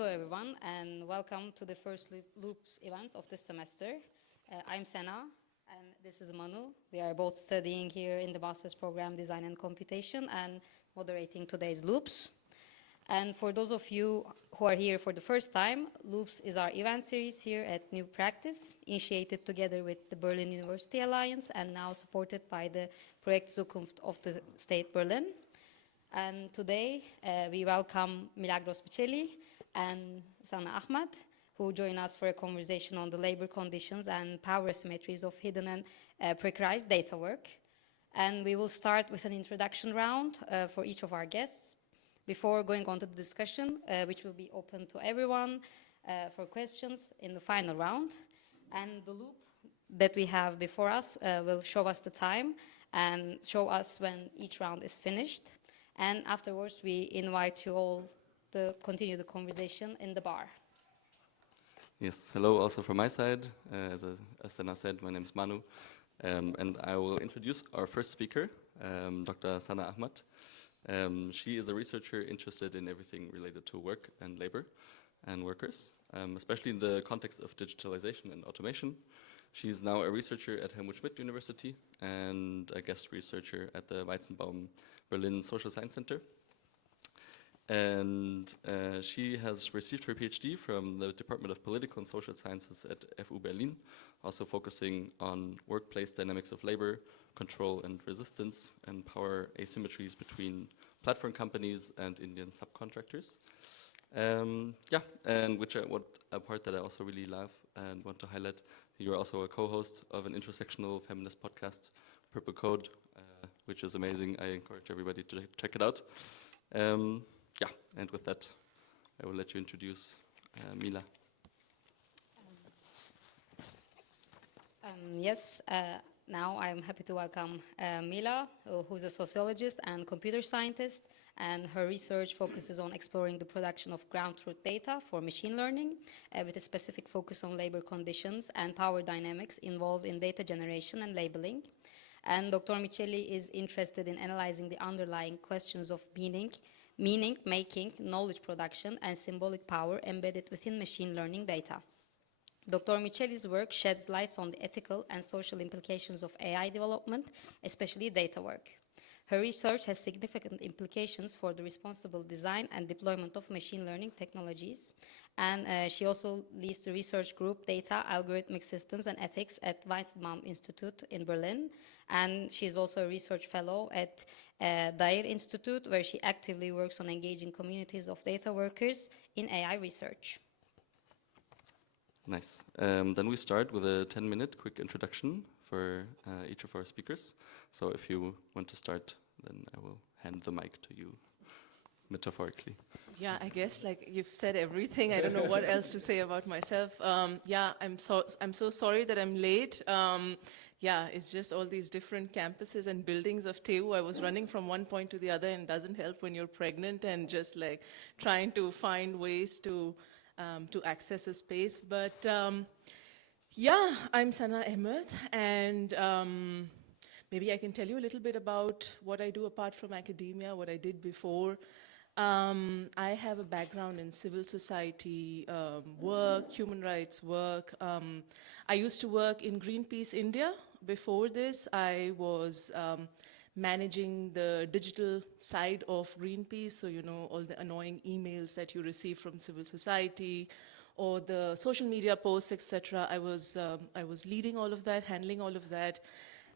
Hello everyone and welcome to the first Loops event of this semester. I'm Sena and this is Manu. We are both studying here in the Master's Program Design and Computation and moderating today's Loops. And for those of you who are here for the first time, Loops is our event series here at New Practice, initiated together with the Berlin University Alliance and now supported by the Projekt Zukunft of the State Berlin. And today we welcome Milagros Miceli and Sana Ahmad, who join us for a conversation on the labor conditions and power asymmetries of hidden and precarious data work. And we will start with an introduction round for each of our guests before going on to the discussion, which will be open to everyone for questions in the final round. And the loop that we have before us will show us the time and show us when each round is finished. And afterwards, we invite you all to continue the conversation in the bar. Yes, hello also from my side. As Sana said, my name is Manu, and I will introduce our first speaker, Dr. Sana Ahmad. She is a researcher interested in everything related to work and labor and workers, especially in the context of digitalization and automation. She is now a researcher at Helmut Schmidt University and a guest researcher at the Weizenbaum Berlin Social Science Center. And she has received her PhD from the Department of Political and Social Sciences at FU Berlin, also focusing on workplace dynamics of labor, control and resistance, and power asymmetries between platform companies and Indian subcontractors. And what a part that I also really love and want to highlight. You're also a co-host of an intersectional feminist podcast, Purple Code, which is amazing. I encourage everybody to check it out. And with that, I will let you introduce Mila. Now I'm happy to welcome Mila, who's a sociologist and computer scientist, and her research focuses on exploring the production of ground truth data for machine learning, with a specific focus on labor conditions and power dynamics involved in data generation and labeling. And Dr. Miceli is interested in analyzing the underlying questions of meaning making, knowledge production, and symbolic power embedded within machine learning data. Dr. Miceli's work sheds light on the ethical and social implications of AI development, especially data work. Her research has significant implications for the responsible design and deployment of machine learning technologies. And she also leads the research group Data, Algorithmic Systems and Ethics at Weizenbaum Institute in Berlin. And she is also a research fellow at DAIR Institute, where she actively works on engaging communities of data workers in AI research. Nice. Then we start with a 10-minute quick introduction for each of our speakers. So if you want to start, then I will hand the mic to you, metaphorically. Yeah, I guess like you've said everything. I don't know what else to say about myself. I'm so sorry that I'm late. It's just all these different campuses and buildings of TU. I was running from one point to the other, and it doesn't help when you're pregnant and just like trying to find ways to access a space. But I'm Sana Ahmad, and maybe I can tell you a little bit about what I do apart from academia, what I did before. I have a background in civil society work, human rights work. I used to work in Greenpeace India. Before this, I was managing the digital side of Greenpeace, so you know all the annoying emails that you receive from civil society or the social media posts, etc. I was leading all of that, handling all of that.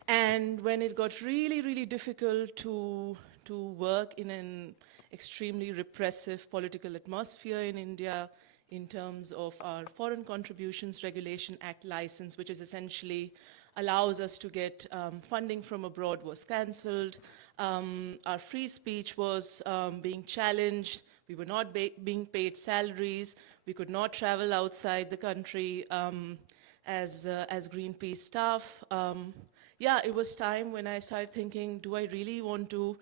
And when it got really, really difficult to work in an extremely repressive political atmosphere in India in terms of our Foreign Contributions Regulation Act license, which is essentially allows us to get funding from abroad, was cancelled. Our free speech was being challenged. We were not being paid salaries. We could not travel outside the country as Greenpeace staff. It was time when I started thinking, do I really want to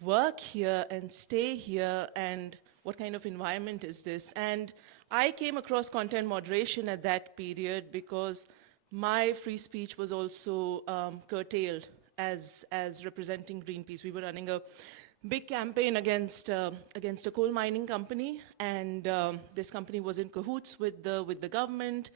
work here and stay here, and what kind of environment is this? And I came across content moderation at that period because my free speech was also curtailed as representing Greenpeace. We were running a big campaign against a coal mining company, and this company was in cahoots with the government,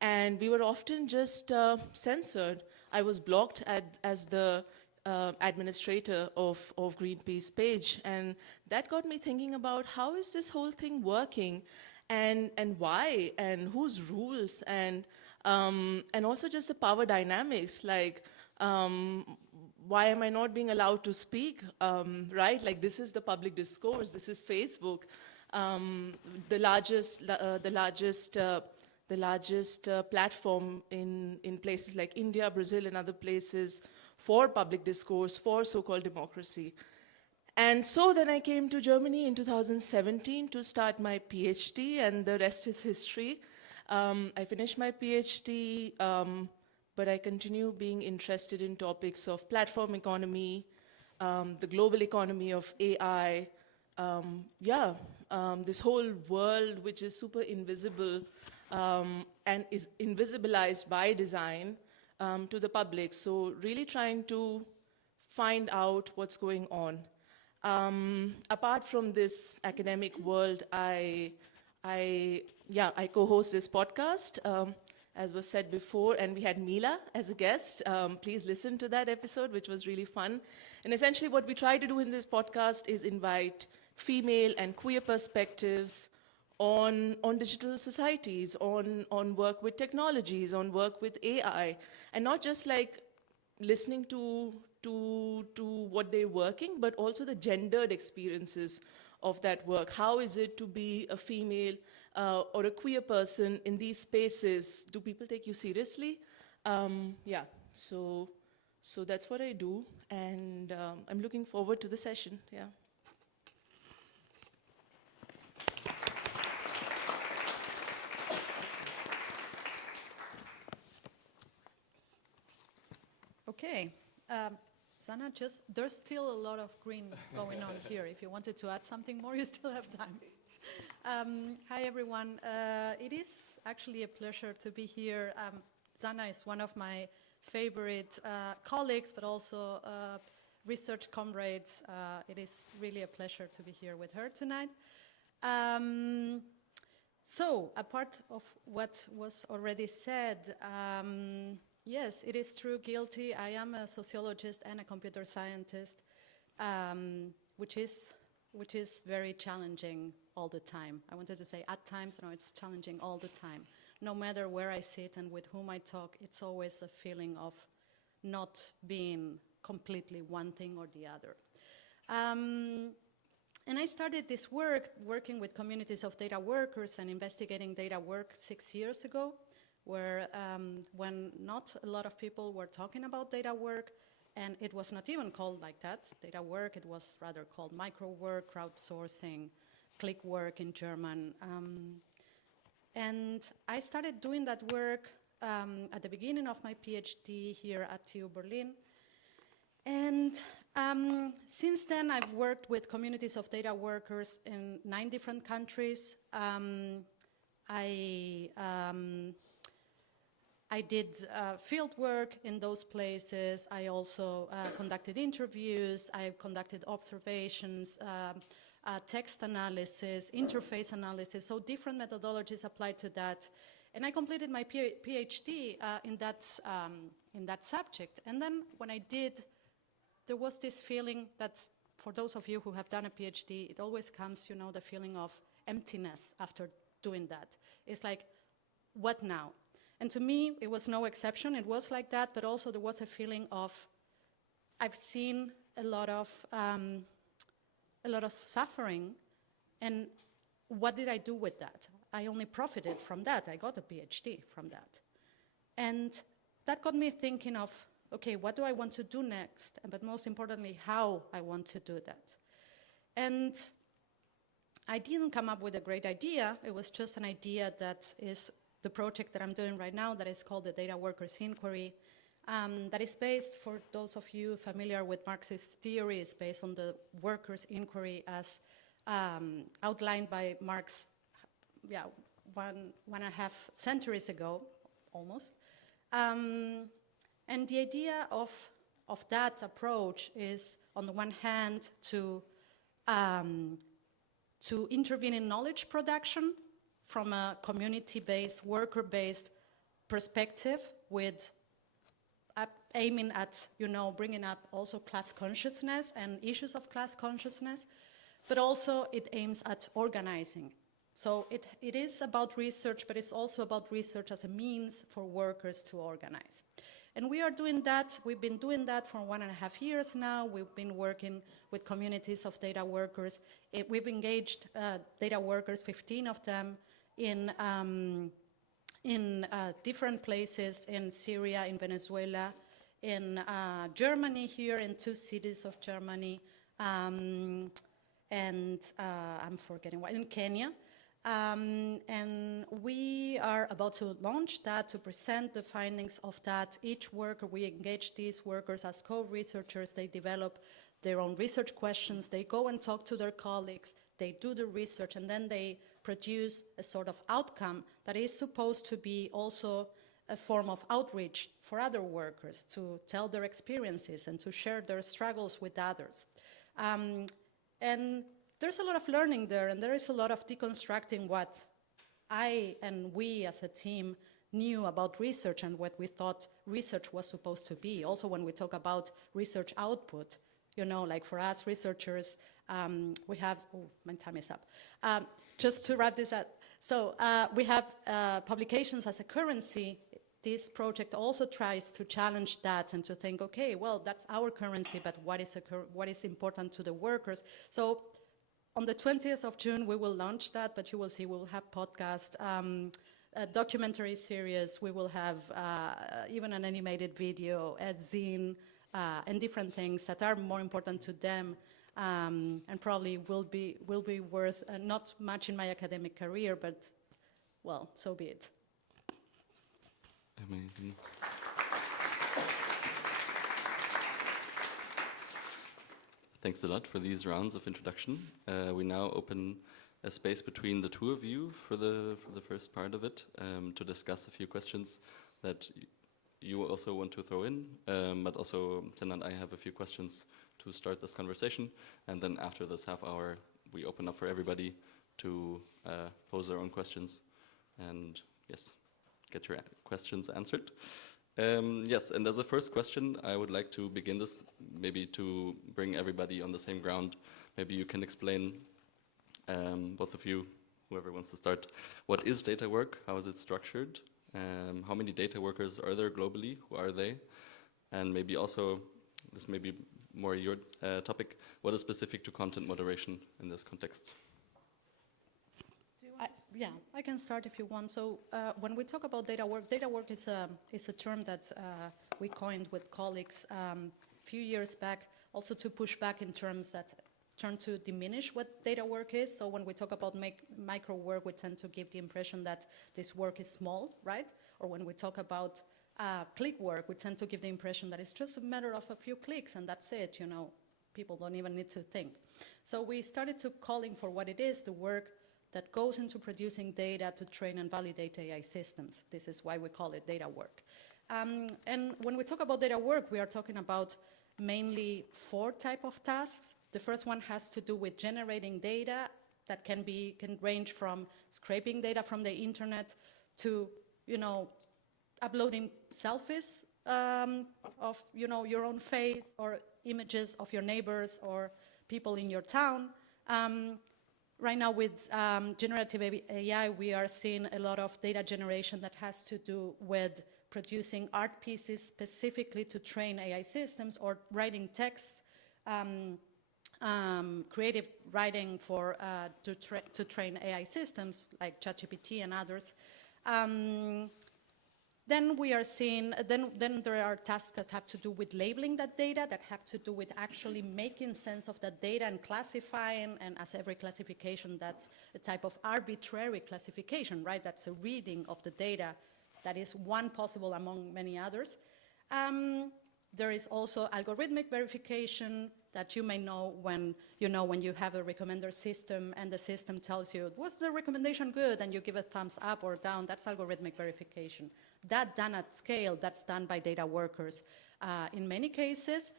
and we were often just censored. I was blocked as the administrator of Greenpeace page, and that got me thinking about how is this whole thing working, and why, and whose rules, and also just the power dynamics, like why am I not being allowed to speak, right? Like, this is the public discourse, this is Facebook, the largest platform in places like India, Brazil, and other places for public discourse, for so-called democracy. And so then I came to Germany in 2017 to start my PhD, and the rest is history. I finished my PhD, but I continue being interested in topics of platform economy, the global economy of AI, this whole world which is super invisible and is invisibilized by design to the public. So really trying to find out what's going on. Apart from this academic world, I co-host this podcast, as was said before, and we had Mila as a guest. Please listen to that episode, which was really fun. And essentially what we try to do in this podcast is invite female and queer perspectives on digital societies, on work with technologies, on work with AI, and not just like listening to what they're working, but also the gendered experiences of that work. How is it to be a female or a queer person in these spaces? Do people take you seriously? So that's what I do, and I'm looking forward to the session. Yeah. Okay. Sana, there's still a lot of green going on here. If you wanted to add something more, you still have time. Hi, everyone. It is actually a pleasure to be here. Sana is one of my favorite colleagues, but also research comrades. It is really a pleasure to be here with her tonight. So, apart of what was already said, yes, it is true, guilty. I am a sociologist and a computer scientist, which is very challenging all the time. I wanted to say at times, no, it's challenging all the time. No matter where I sit and with whom I talk, it's always a feeling of not being completely one thing or the other. And I started this work working with communities of data workers and investigating data work 6 years ago, where when not a lot of people were talking about data work, and it was not even called like that, data work, it was rather called micro work, crowdsourcing, click work in German. And I started doing that work at the beginning of my PhD here at TU Berlin. And since then, I've worked with communities of data workers in 9 different countries. I did field work in those places. I also conducted interviews. I conducted observations, text analysis, interface analysis, so different methodologies applied to that. And I completed my PhD in that subject. And then when I did, there was this feeling that for those of you who have done a PhD, it always comes, you know, the feeling of emptiness after doing that. It's like, what now? And to me, it was no exception. It was like that, but also there was a feeling of, I've seen a lot of suffering, and what did I do with that? I only profited from that. I got a PhD from that. And that got me thinking of, okay, what do I want to do next? But most importantly, how I want to do that. And I didn't come up with a great idea. It was just an idea that is the project that I'm doing right now that is called the Data Workers Inquiry, that is based, for those of you familiar with Marxist theory, is based on the workers' inquiry as outlined by Marx, 1.5 centuries ago, almost. And the idea of that approach is, on the one hand, to to intervene in knowledge production from a community-based, worker-based perspective with aiming at, bringing up also class consciousness and issues of class consciousness, but also it aims at organizing. So it is about research, but it's also about research as a means for workers to organize. And we are doing that. We've been doing that for 1.5 years now. We've been working with communities of data workers. We've engaged data workers, 15 of them, in different places in Syria, in Venezuela, in Germany here, in 2 cities of Germany, and I'm forgetting what, in Kenya. And we are about to launch that, to present the findings of that. Each worker, we engage these workers as co-researchers. They develop their own research questions. They go and talk to their colleagues. They do the research, and then they produce a sort of outcome that is supposed to be also a form of outreach for other workers, to tell their experiences and to share their struggles with others. And there's a lot of learning there, and there is a lot of deconstructing what I and we as a team knew about research and what we thought research was supposed to be. Also, when we talk about research output, like for us researchers, we have, my time is up. Just to wrap this up, so we have publications as a currency. This project also tries to challenge that and to think, okay, well, that's our currency, but what is important to the workers? So on the 20th of June, we will launch that, but you will see we'll have podcast, a documentary series, we will have even an animated video, a zine, and different things that are more important to them, and probably will be worth not much in my academic career, but, well, so be it. Amazing. Thanks a lot for these rounds of introduction. We now open a space between the two of you for the first part of it, to discuss a few questions that you also want to throw in, but also Senna and I have a few questions to start this conversation, and then after this half hour we open up for everybody to pose their own questions and yes, get your questions answered. Yes, and as a first question, I would like to begin this, maybe to bring everybody on the same ground. Maybe you can explain, both of you, whoever wants to start, what is data work, how is it structured, how many data workers are there globally, who are they, and maybe also, this may be more your topic, what is specific to content moderation in this context? Yeah, I can start if you want. So when we talk about data work is a term that we coined with colleagues a few years back, also to push back in terms that turn to diminish what data work is. So when we talk about micro work, we tend to give the impression that this work is small, right? Or when we talk about click work, we tend to give the impression that it's just a matter of a few clicks and that's it, people don't even need to think. So we started to calling for what it is, the work that goes into producing data to train and validate AI systems. This is why we call it data work. And when we talk about data work, we are talking about mainly 4 types of tasks. The first one has to do with generating data that can range from scraping data from the internet to, uploading selfies of, your own face or images of your neighbors or people in your town. Right now with generative AI, we are seeing a lot of data generation that has to do with producing art pieces specifically to train AI systems or writing text, creative writing to train AI systems like ChatGPT and others. Then we are seeing, then there are tasks that have to do with labeling that data, that have to do with actually making sense of that data and classifying, and as every classification, that's a type of arbitrary classification, right? That's a reading of the data that is one possible among many others. There is also algorithmic verification that you may know when you have a recommender system and the system tells you, was the recommendation good? And you give a thumbs up or down, that's algorithmic verification. That done at scale, that's done by data workers in many cases.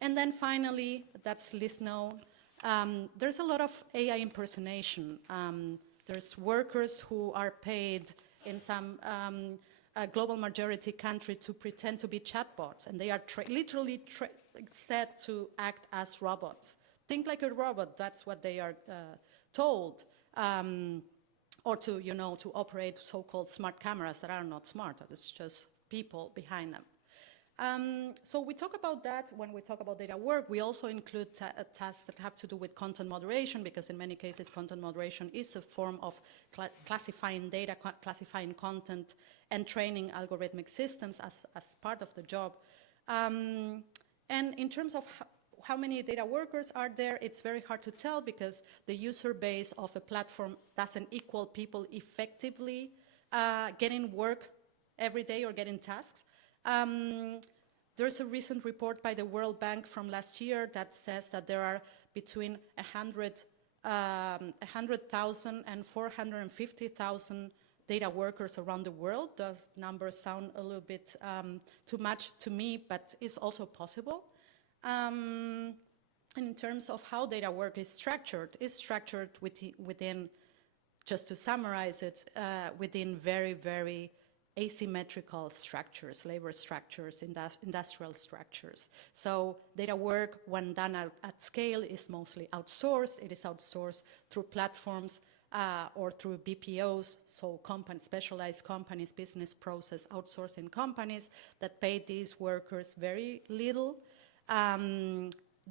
And then finally, that's least known, There's a lot of AI impersonation. There's workers who are paid in some a global majority country to pretend to be chatbots, and they are literally set to act as robots. Think like a robot, that's what they are told. Or to, you know, to operate so-called smart cameras that are not smart, it's just people behind them. So we talk about that when we talk about data work. We also include tasks that have to do with content moderation, because in many cases content moderation is a form of classifying data, classifying content, and training algorithmic systems as part of the job. And in terms of how many data workers are there, it's very hard to tell, because the user base of a platform doesn't equal people effectively getting work every day or getting tasks. There's a recent report by the World Bank from last year that says that there are between 100,000 and 450,000 data workers around the world. Those numbers sound a little bit too much to me, but it's also possible. And in terms of how data work is structured within, just to summarize it, within very, very asymmetrical structures, labor structures, industrial structures. So data work, when done at scale, is mostly outsourced. It is outsourced through platforms or through BPOs, so specialized companies, business process outsourcing companies that pay these workers very little.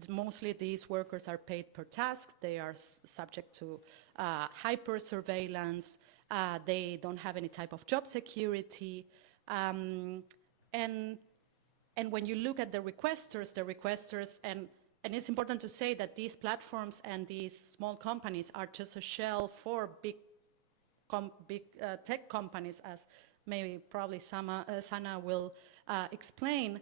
Mostly these workers are paid per task. They are subject to hyper surveillance. They don't have any type of job security. And when you look at the requesters, and it's important to say that these platforms and these small companies are just a shell for big tech companies, as probably Sana will explain.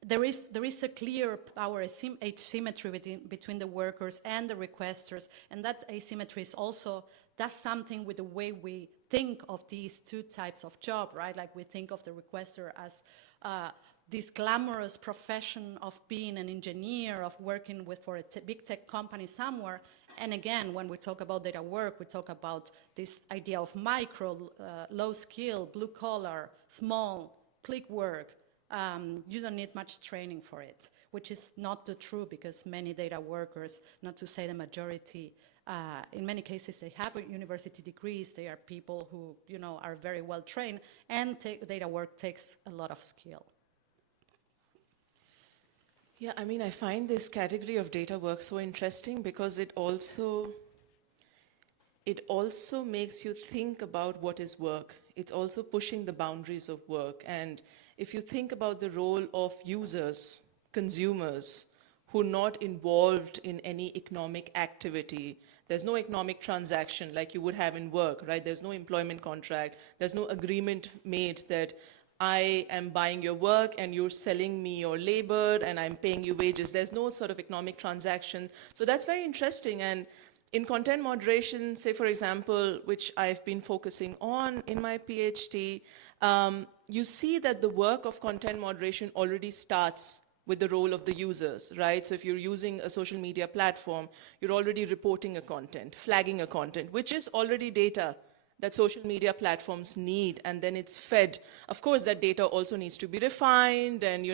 There is a clear power asymmetry between the workers and the requesters, and that asymmetry is also, that's something with the way we think of these two types of job, right? Like we think of the requester as this glamorous profession of being an engineer, of working for a big tech company somewhere. And again, when we talk about data work, we talk about this idea of micro, low skill, blue collar, small, click work. You don't need much training for it, which is not the true, because many data workers, not to say the majority, in many cases they have university degrees. They are people who, you know, are very well trained, and data work takes a lot of skill. Yeah, I mean, I find this category of data work so interesting, because it also makes you think about what is work. It's also pushing the boundaries of work. And if you think about the role of users, consumers, who are not involved in any economic activity, there's no economic transaction like you would have in work, right? There's no employment contract. There's no agreement made that I am buying your work and you're selling me your labor and I'm paying you wages. There's no sort of economic transaction. So that's very interesting. And in content moderation, say for example, which I've been focusing on in my PhD, you see that the work of content moderation already starts with the role of the users, right? So if you're using a social media platform, you're already reporting a content, flagging a content, which is already data that social media platforms need, and then it's fed. Of course, that data also needs to be refined, and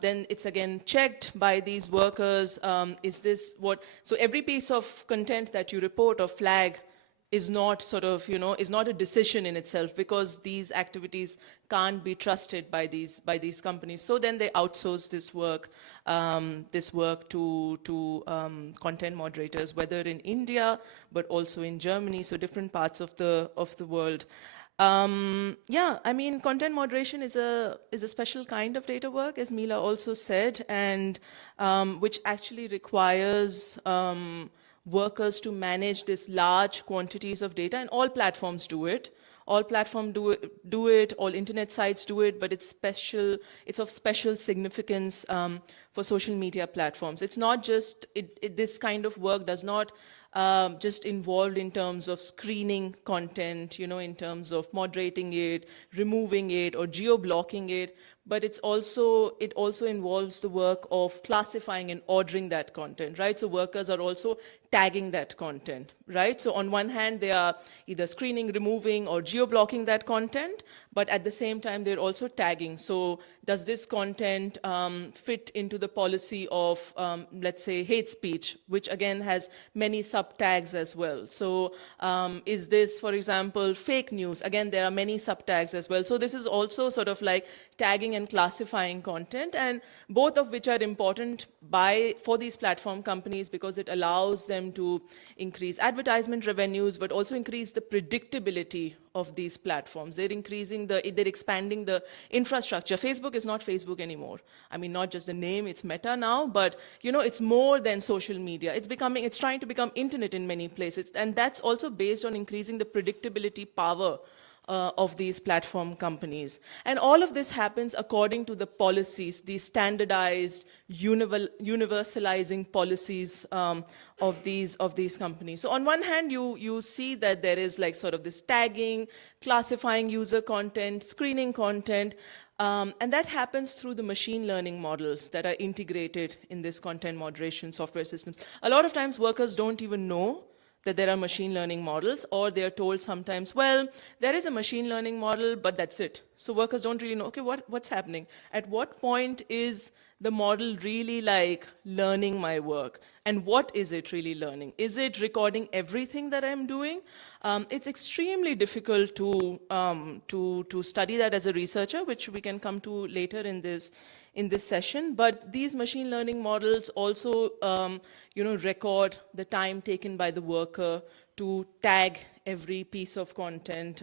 then it's again checked by these workers. Is this what? So every piece of content that you report or flag is not is not a decision in itself, because these activities can't be trusted by these companies. So then they outsource this work to content moderators, whether in India but also in Germany, so different parts of the world. Yeah, I mean, content moderation is a special kind of data work, as Mila also said, and which actually requires workers to manage this large quantities of data, and all platforms do it. All platforms do it, all internet sites do it, but it's special. It's of special significance for social media platforms. It's not just, this kind of work does not just involved in terms of screening content, in terms of moderating it, removing it, or geo-blocking it, but it also involves the work of classifying and ordering that content, right? So workers are also tagging that content, right? So on one hand, they are either screening, removing, or geo-blocking that content, but at the same time, they're also tagging. So does this content fit into the policy of, let's say, hate speech, which again has many sub-tags as well? So is this, for example, fake news? Again, there are many sub-tags as well. So this is also sort of like tagging and classifying content, and both of which are important for these platform companies because it allows them to increase advertisement revenues, but also increase the predictability of these platforms. They're expanding the infrastructure. Facebook is not Facebook anymore. I mean, not just the name, it's Meta now, but it's more than social media. It's trying to become internet in many places, and that's also based on increasing the predictability power of these platform companies. And all of this happens according to the policies, the standardized, universalizing policies of these companies. So on one hand, you see that there is like sort of this tagging, classifying user content, screening content, and that happens through the machine learning models that are integrated in this content moderation software systems. A lot of times workers don't even know that there are machine learning models, or they're told sometimes, well, there is a machine learning model, but that's it. So workers don't really know, okay, what's happening? At what point is the model really like learning my work? And what is it really learning? Is it recording everything that I'm doing? It's extremely difficult to study that as a researcher, which we can come to later in this session. But these machine learning models also record the time taken by the worker to tag every piece of content,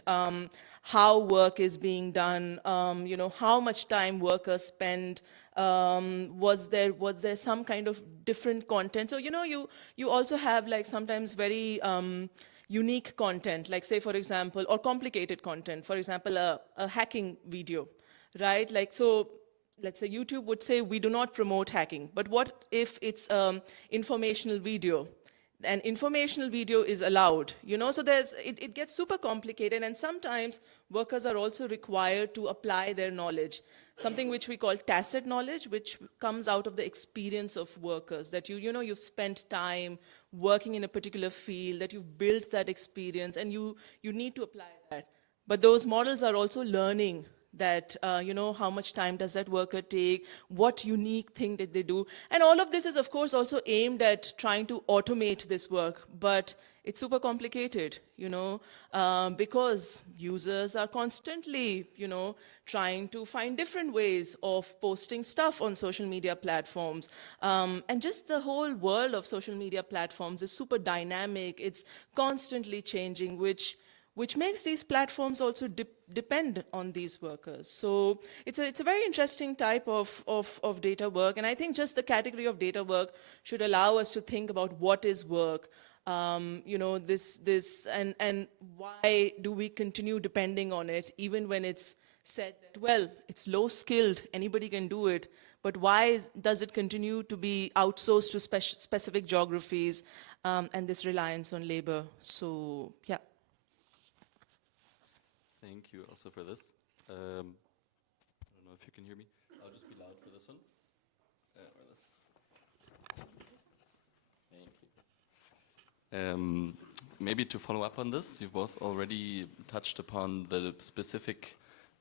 how work is being done, how much time workers spend, was there some kind of different content. So you also have like sometimes very unique content, like say for example, or complicated content, for example a hacking video, right? Like, so let's say YouTube would say we do not promote hacking, but what if it's informational video? An informational video is allowed, so it gets super complicated, and sometimes workers are also required to apply their knowledge, something which we call tacit knowledge, which comes out of the experience of workers, that you've spent time working in a particular field, that you've built that experience, and you need to apply that. But those models are also learning that, how much time does that worker take, what unique thing did they do. And all of this is, of course, also aimed at trying to automate this work, but it's super complicated, because users are constantly, trying to find different ways of posting stuff on social media platforms. And just the whole world of social media platforms is super dynamic. It's constantly changing, which makes these platforms also depend on these workers. So it's a very interesting type of data work, and I think just the category of data work should allow us to think about what is work, and why do we continue depending on it, even when it's said that, well, it's low skilled, anybody can do it, but why does it continue to be outsourced to specific geographies, and this reliance on labor? So yeah. Thank you also for this. I don't know if you can hear me. I'll just be loud for this one. Or this. Thank you. Maybe to follow up on this, you've both already touched upon the specific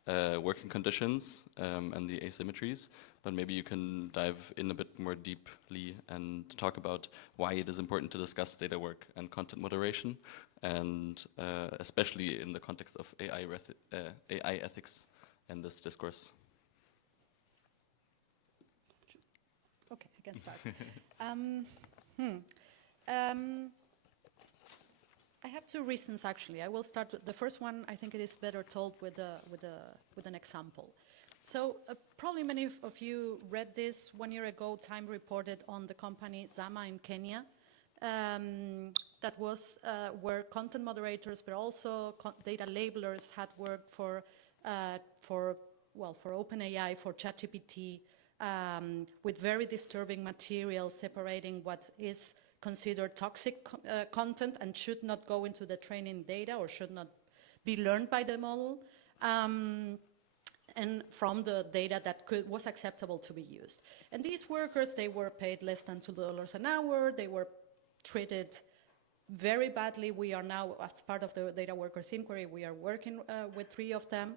working conditions and the asymmetries, but maybe you can dive in a bit more deeply and talk about why it is important to discuss data work and content moderation, and especially in the context of AI ethics and this discourse. Okay, I can start. I have two reasons, actually. I will start with the first one. I think it is better told with an example. So probably many of you read this 1 year ago. Time reported on the company Zama in Kenya. That was where content moderators, but also data labelers had worked for OpenAI, for ChatGPT, with very disturbing material separating what is considered toxic content and should not go into the training data or should not be learned by the model. and from the data that was acceptable to be used. And these workers, they were paid less than $2 an hour. They were treated very badly. We are now, as part of the data workers inquiry, we are working with 3 of them.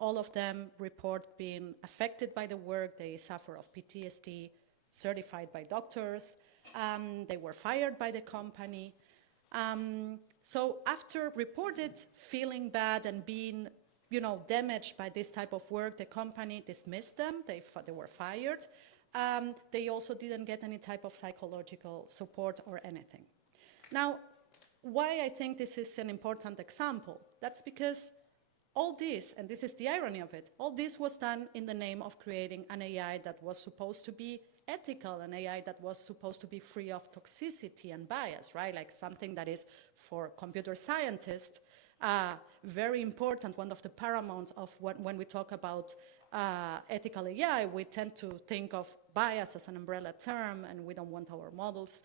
All of them report being affected by the work. They suffer of PTSD, certified by doctors. They were fired by the company. So after reported feeling bad and being, damaged by this type of work, the company dismissed them. They were fired. They also didn't get any type of psychological support or anything. Now, why I think this is an important example? That's because all this, and this is the irony of it, all this was done in the name of creating an AI that was supposed to be ethical, an AI that was supposed to be free of toxicity and bias, right? Like something that is, for computer scientists, very important, one of the paramounts of when we talk about ethical AI, we tend to think of bias as an umbrella term, and we don't want our models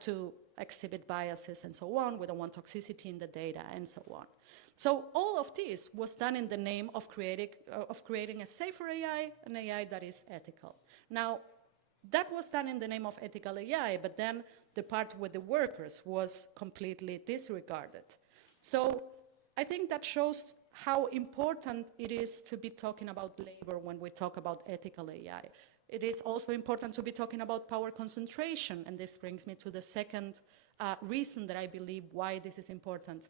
to exhibit biases and so on. We don't want toxicity in the data and so on. So all of this was done in the name of creating a safer AI, an AI that is ethical. Now, that was done in the name of ethical AI, but then the part with the workers was completely disregarded. So I think that shows how important it is to be talking about labor when we talk about ethical AI. It is also important to be talking about power concentration, and this brings me to the second reason that I believe why this is important.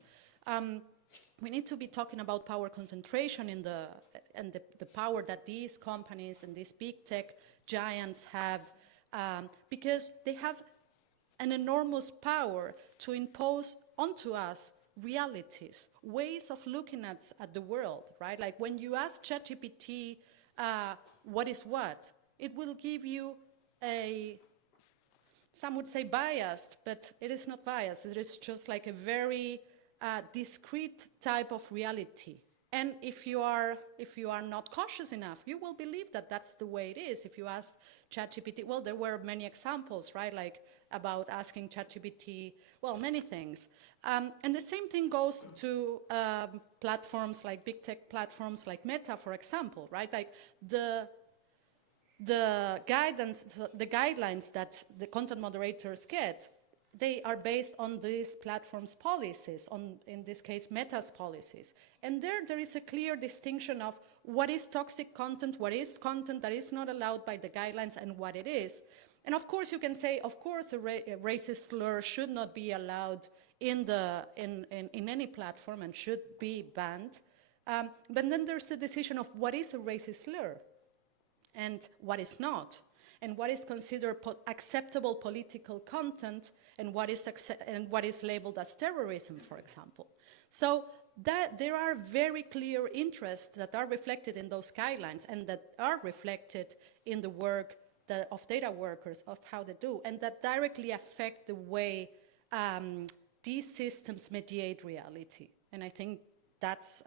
We need to be talking about power concentration and the power that these companies and these big tech giants have, because they have an enormous power to impose onto us realities, ways of looking at the world, right? Like when you ask ChatGPT what is what, it will give you some would say biased, but it is not biased. It is just like a very discrete type of reality. And if you are not cautious enough, you will believe that that's the way it is. If you ask ChatGPT, well, there were many examples, right? Like about asking ChatGPT, well, many things. And the same thing goes to platforms like big tech platforms like Meta, for example, right? Like the guidelines that the content moderators get, they are based on these platforms' policies, in this case, Meta's policies. And there is a clear distinction of what is toxic content, what is content that is not allowed by the guidelines, and what it is. And of course, you can say, of course, a racist slur should not be allowed in any platform and should be banned. But then there's a decision of what is a racist slur and what is not, and what is considered acceptable political content, and what is labeled as terrorism, for example. So that there are very clear interests that are reflected in those guidelines and that are reflected in the work of data workers, of how they do, and that directly affect the way these systems mediate reality. And I think that's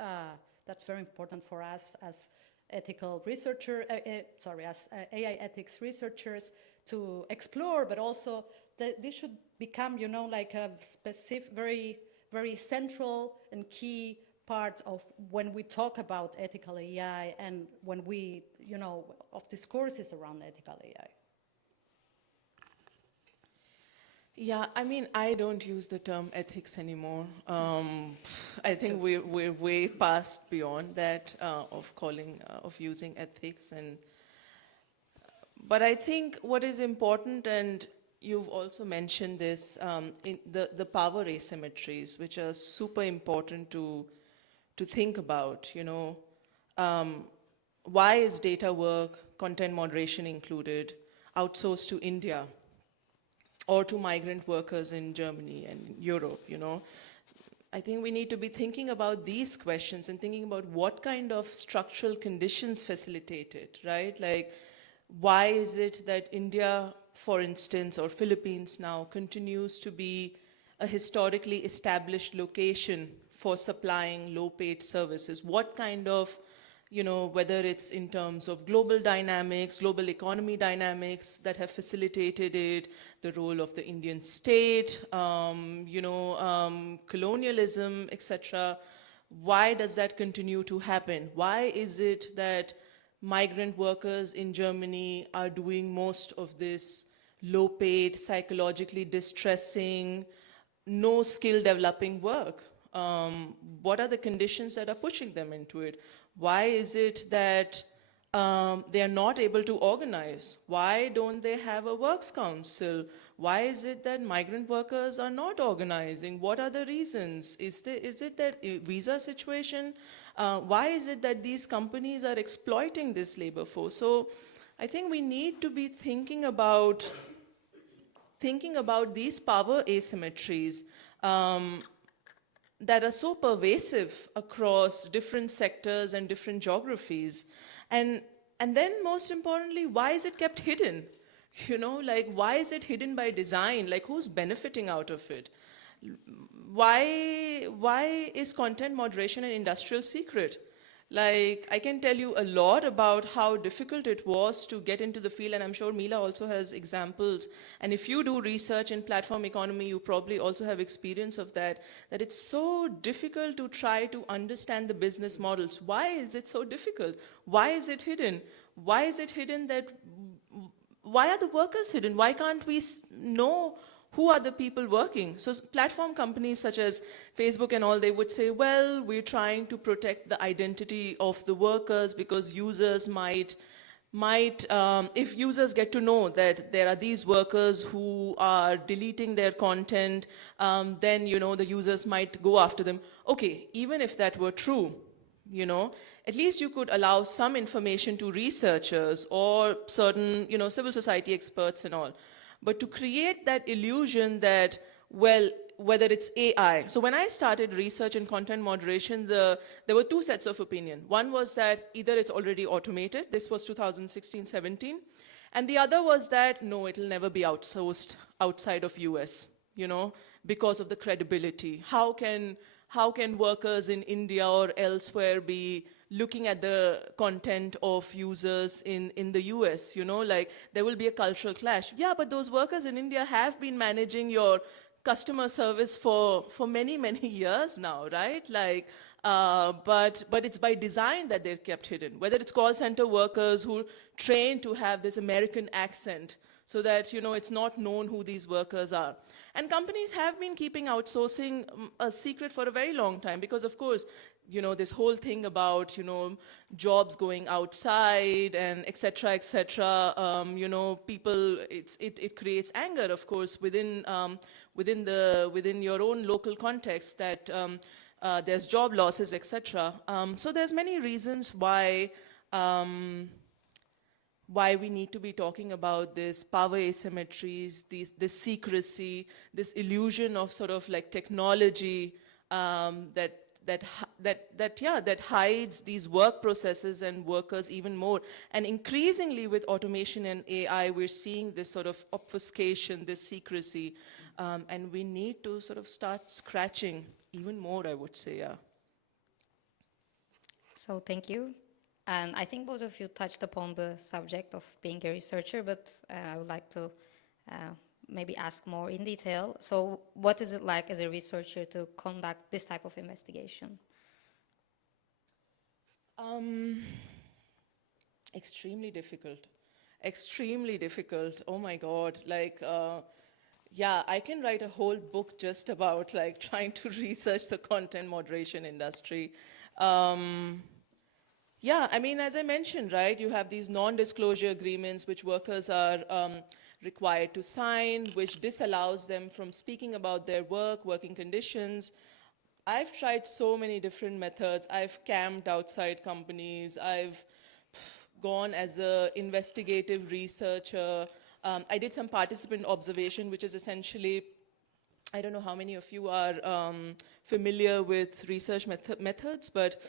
very important for us as ethical researchers, as AI ethics researchers to explore, but also this should become, like a specific, very, very central and key part of when we talk about ethical AI and when we, of discourses around ethical AI. Yeah, I mean, I don't use the term ethics anymore. I think we're way past beyond that of using ethics. But I think what is important, and you've also mentioned this, in the power asymmetries, which are super important to think about. Why is data work, content moderation included, outsourced to India or to migrant workers in Germany and Europe? I think we need to be thinking about these questions and thinking about what kind of structural conditions facilitate it, right? Like, why is it that India, for instance, or Philippines now continues to be a historically established location for supplying low-paid services? What kind of, whether it's in terms of global dynamics, global economy dynamics that have facilitated it, the role of the Indian state, colonialism, etc. why does that continue to happen? Why is it that migrant workers in Germany are doing most of this low-paid, psychologically distressing, no skill developing work? What are the conditions that are pushing them into it? Why is it that they are not able to organize? Why don't they have a works council? Why is it that migrant workers are not organizing? What are the reasons? Is it that visa situation? Why is it that these companies are exploiting this labor force? So I think we need to be thinking about these power asymmetries that are so pervasive across different sectors and different geographies. And then most importantly, why is it kept hidden? You know, like, why is it hidden by design? Like, who's benefiting out of it? Why is content moderation an industrial secret? Like, I can tell you a lot about how difficult it was to get into the field, and I'm sure Mila also has examples. And if you do research in platform economy, you probably also have experience of that it's so difficult to try to understand the business models. Why is it so difficult? Why is it hidden? Why is it hidden why are the workers hidden? Why can't we know who are the people working? So platform companies such as Facebook and all, they would say, well, we're trying to protect the identity of the workers because users might if users get to know that there are these workers who are deleting their content, then, you know, the users might go after them. Okay, even if that were true, you know, at least you could allow some information to researchers or certain, you know, civil society experts and all. But to create that illusion that, well, whether it's AI. So when I started research in content moderation, there were two sets of opinion. One was that either it's already automated, this was 2016-17, and the other was that, no, it'll never be outsourced outside of US, you know, because of the credibility. How can workers in India or elsewhere be looking at the content of users in the US, you know, like there will be a cultural clash. Yeah, but those workers in India have been managing your customer service for many, many years now, right? Like, but it's by design that they're kept hidden. Whether it's call center workers who train to have this American accent so that, you know, it's not known who these workers are. And companies have been keeping outsourcing a secret for a very long time because, of course, you know, this whole thing about, you know, jobs going outside and et cetera, you know, people, it creates anger, of course, within your own local context that there's job losses, etc. So there's many reasons why we need to be talking about this power asymmetries, this secrecy, this illusion of sort of like technology that hides these work processes and workers even more. And increasingly with automation and AI, we're seeing this sort of obfuscation, this secrecy, and we need to sort of start scratching even more, I would say, yeah. So thank you. And I think both of you touched upon the subject of being a researcher, but I would like to maybe ask more in detail. So what is it like as a researcher to conduct this type of investigation? Extremely difficult. Extremely difficult. Oh my God. Like, yeah, I can write a whole book just about like trying to research the content moderation industry. Yeah, I mean, as I mentioned, right, you have these non-disclosure agreements which workers are required to sign, which disallows them from speaking about their working conditions. I've tried so many different methods. I've camped outside companies. I've gone as an investigative researcher. I did some participant observation, which is essentially, I don't know how many of you are familiar with research methods, but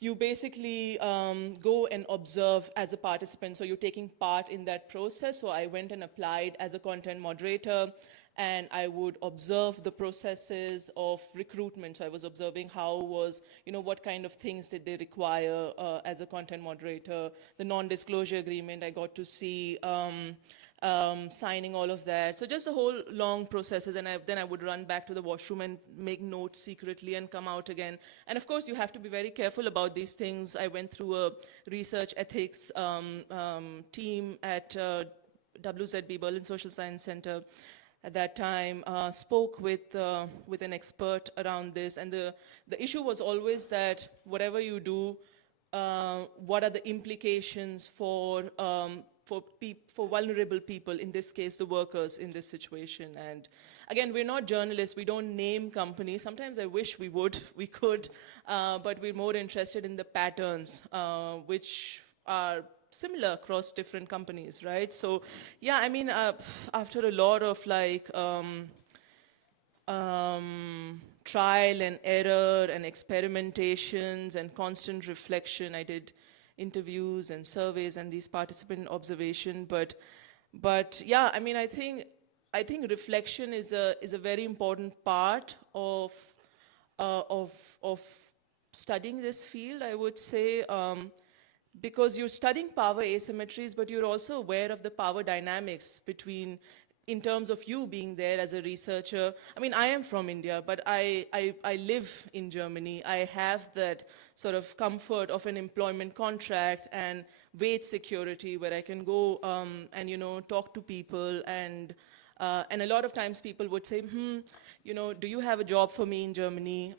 you basically go and observe as a participant. So you're taking part in that process. So I went and applied as a content moderator, and I would observe the processes of recruitment. So I was observing what kind of things did they require as a content moderator. The non-disclosure agreement, I got to see signing all of that. So just the whole long processes, and then I would run back to the washroom and make notes secretly and come out again. And of course, you have to be very careful about these things. I went through a research ethics team at WZB, Berlin Social Science Center. At that time, spoke with an expert around this, and the issue was always that whatever you do, what are the implications for vulnerable people, in this case the workers in this situation. And again, we're not journalists, we don't name companies. Sometimes I wish we could, but we're more interested in the patterns which are similar across different companies, right? So yeah, I mean, after a lot of like trial and error and experimentations and constant reflection, I did interviews and surveys and these participant observation, but yeah, I mean, I think reflection is a very important part of studying this field, I would say, because you're studying power asymmetries, but you're also aware of the power dynamics between, in terms of you being there as a researcher. I mean, I am from India, but I live in Germany. I have that sort of comfort of an employment contract and wage security where I can go and, you know, talk to people. And a lot of times people would say, you know, do you have a job for me in Germany,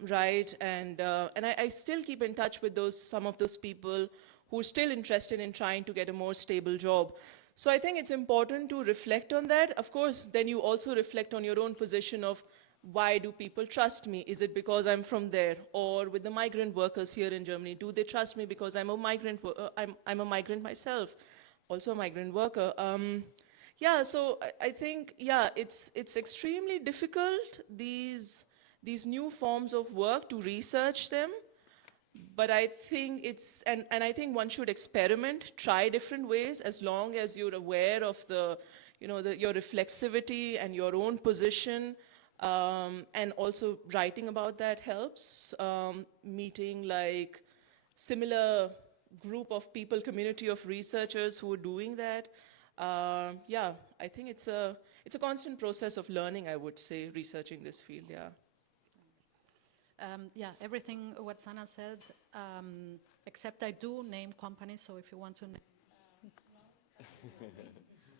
right? And I still keep in touch with some of those people who are still interested in trying to get a more stable job. So I think it's important to reflect on that. Of course, then you also reflect on your own position of, why do people trust me? Is it because I'm from there? Or with the migrant workers here in Germany, do they trust me because I'm a migrant? I'm a migrant myself, also a migrant worker. Yeah, so I think, yeah, it's extremely difficult, these new forms of work, to research them. But I think it's, and I think one should experiment, try different ways, as long as you're aware of the, you know, your reflexivity and your own position, and also writing about that helps. Meeting like similar group of people, community of researchers who are doing that. Yeah, I think it's a constant process of learning, I would say, researching this field, yeah. Yeah, everything what Sana said, except I do name companies, so if you want to name,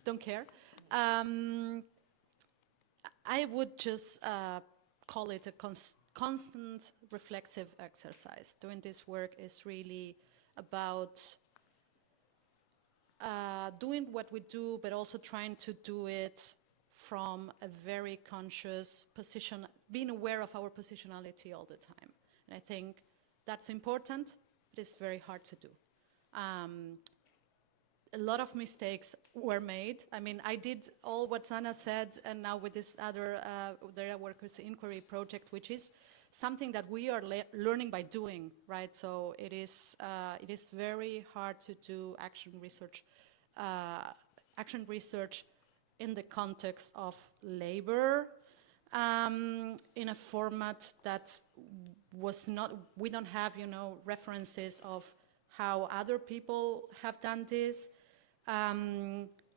don't care. I would just call it a constant reflexive exercise. Doing this work is really about doing what we do, but also trying to do it from a very conscious position, being aware of our positionality all the time. And I think that's important, but it's very hard to do. A lot of mistakes were made. I mean, I did all what Sana said, and now with this other data workers inquiry project, which is something that we are learning by doing, right? So it is very hard to do action research in the context of labor, in a format that was not, we don't have, you know, references of how other people have done this.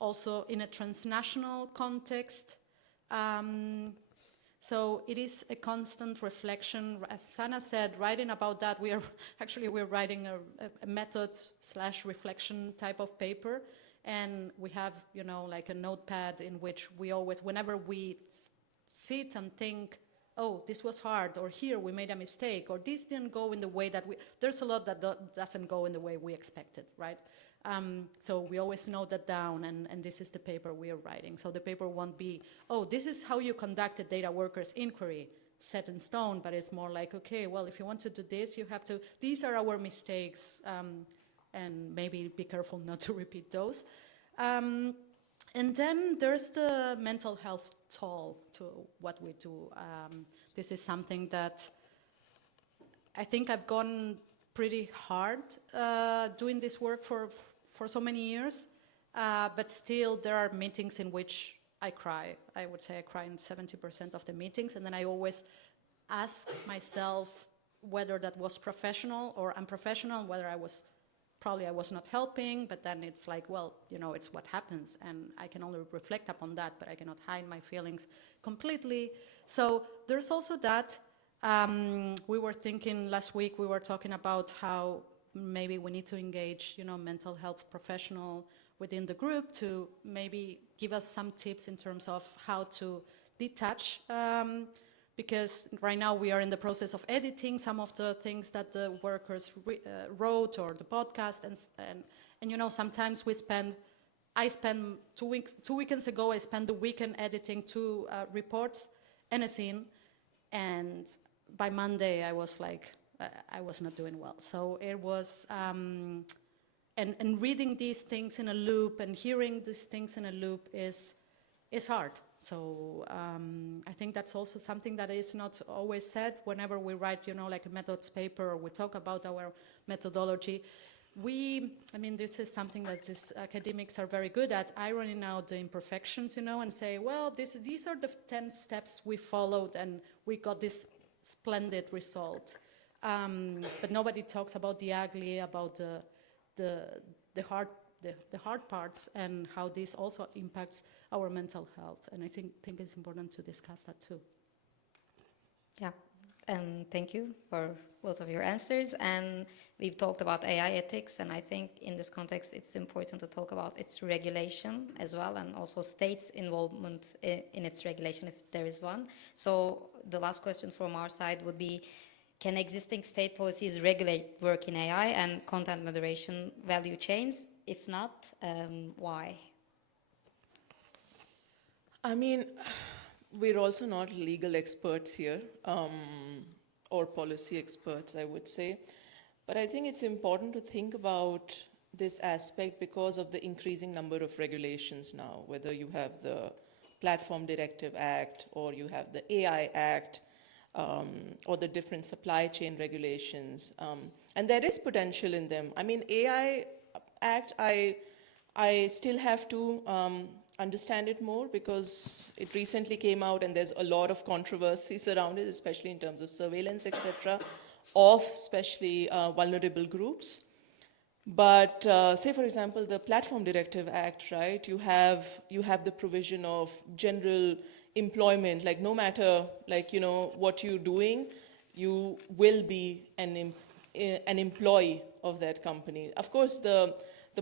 Also in a transnational context. So it is a constant reflection. As Sana said, writing about that, we're writing a method/reflection type of paper. And we have, you know, like a notepad in which we always, whenever we sit and think, oh, this was hard, or here we made a mistake, or this didn't go in the way that there's a lot that doesn't go in the way we expected, right? So we always note that down, and this is the paper we are writing. So the paper won't be, oh, this is how you conduct a data workers inquiry, set in stone, but it's more like, okay, well, if you want to do this, you have to, these are our mistakes, and maybe be careful not to repeat those. And then there's the mental health toll to what we do. This is something that I think I've gone pretty hard doing this work for so many years, but still there are meetings in which I cry. I would say I cry in 70% of the meetings, and then I always ask myself whether that was professional or unprofessional, whether I was probably I was not helping, but then it's like, well, you know, it's what happens, and I can only reflect upon that, but I cannot hide my feelings completely. So there's also that. We were thinking last week, we were talking about how maybe we need to engage, you know, mental health professional within the group to maybe give us some tips in terms of how to detach, because right now we are in the process of editing some of the things that the workers wrote, or the podcast, and you know, sometimes I spend 2 weekends ago, I spent the weekend editing 2 reports and a scene, and by Monday I was like, I was not doing well. So it was, and reading these things in a loop and hearing these things in a loop is hard. So I think that's also something that is not always said whenever we write, you know, like a methods paper, or we talk about our methodology. I mean, this is something that these academics are very good at, ironing out the imperfections, you know, and say, well, these are the 10 steps we followed and we got this splendid result. But nobody talks about the ugly, about the hard parts, and how this also impacts our mental health. And I think it's important to discuss that too. Yeah, thank you for both of your answers. And we've talked about AI ethics, and I think in this context it's important to talk about its regulation as well, and also states' involvement in its regulation, if there is one. So the last question from our side would be, can existing state policies regulate work in AI and content moderation value chains? If not, why? I mean, we're also not legal experts here, or policy experts, I would say. But I think it's important to think about this aspect because of the increasing number of regulations now, whether you have the Platform Directive Act, or you have the AI Act, or the different supply chain regulations. And there is potential in them. I mean, AI Act, I still have to understand it more, because it recently came out and there's a lot of controversies around it, especially in terms of surveillance, etc., of especially vulnerable groups. But say, for example, the Platform Directive Act, right? You have the provision of general employment, like no matter, like, you know, what you're doing, you will be an employee of that company. Of course, the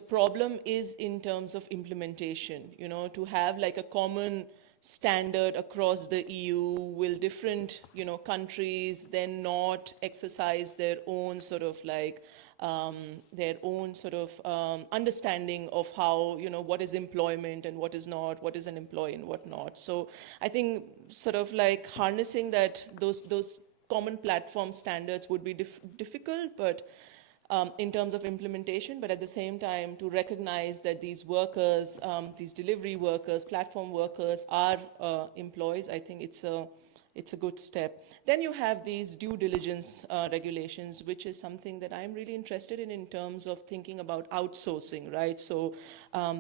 problem is in terms of implementation, you know, to have like a common standard across the EU. Will different, you know, countries then not exercise their own sort of like understanding of how, you know, what is employment and what is not, what is an employee and what not. So I think sort of like harnessing that, those common platform standards would be difficult, but in terms of implementation, but at the same time to recognize that these workers, these delivery workers, platform workers are employees, I think it's a good step. Then you have these due diligence regulations, which is something that I'm really interested in terms of thinking about outsourcing, right? So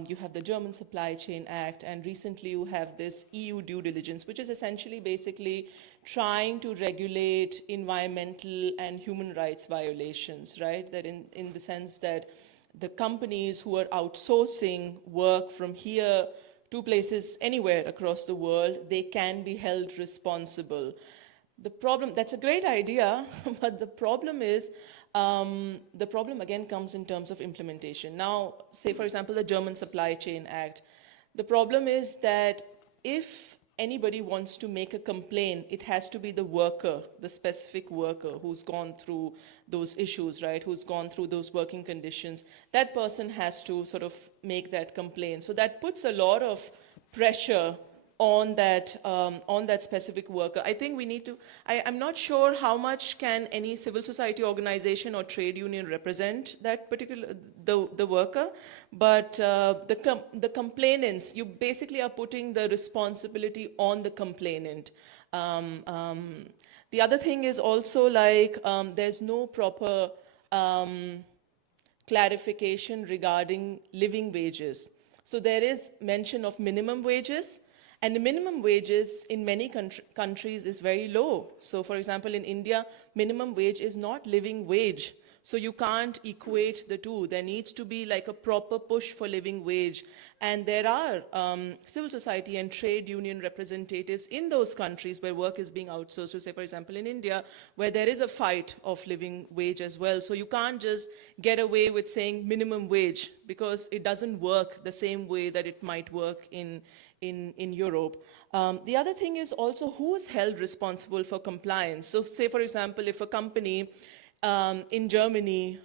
you have the German Supply Chain Act, and recently you have this EU due diligence, which is essentially basically trying to regulate environmental and human rights violations, right? That in the sense that the companies who are outsourcing work from here to places anywhere across the world, they can be held responsible. The problem, that's a great idea, but the problem is, the problem again comes in terms of implementation. Now, say for example, the German Supply Chain Act. The problem is that if anybody wants to make a complaint, it has to be the worker, the specific worker who's gone through those issues, right? Who's gone through those working conditions. That person has to sort of make that complaint. So that puts a lot of pressure on that specific worker. I think we need to, I'm not sure how much can any civil society organization or trade union represent that particular, the worker, but the complainants, you basically are putting the responsibility on the complainant. The other thing is also like, there's no proper clarification regarding living wages. So there is mention of minimum wages, and the minimum wages in many countries is very low. So for example, in India, minimum wage is not living wage. So you can't equate the two. There needs to be like a proper push for living wage. And there are civil society and trade union representatives in those countries where work is being outsourced. So say, for example, in India, where there is a fight of living wage as well. So you can't just get away with saying minimum wage, because it doesn't work the same way that it might work in Europe. The other thing is also who's held responsible for compliance. So say, for example, if a company in Germany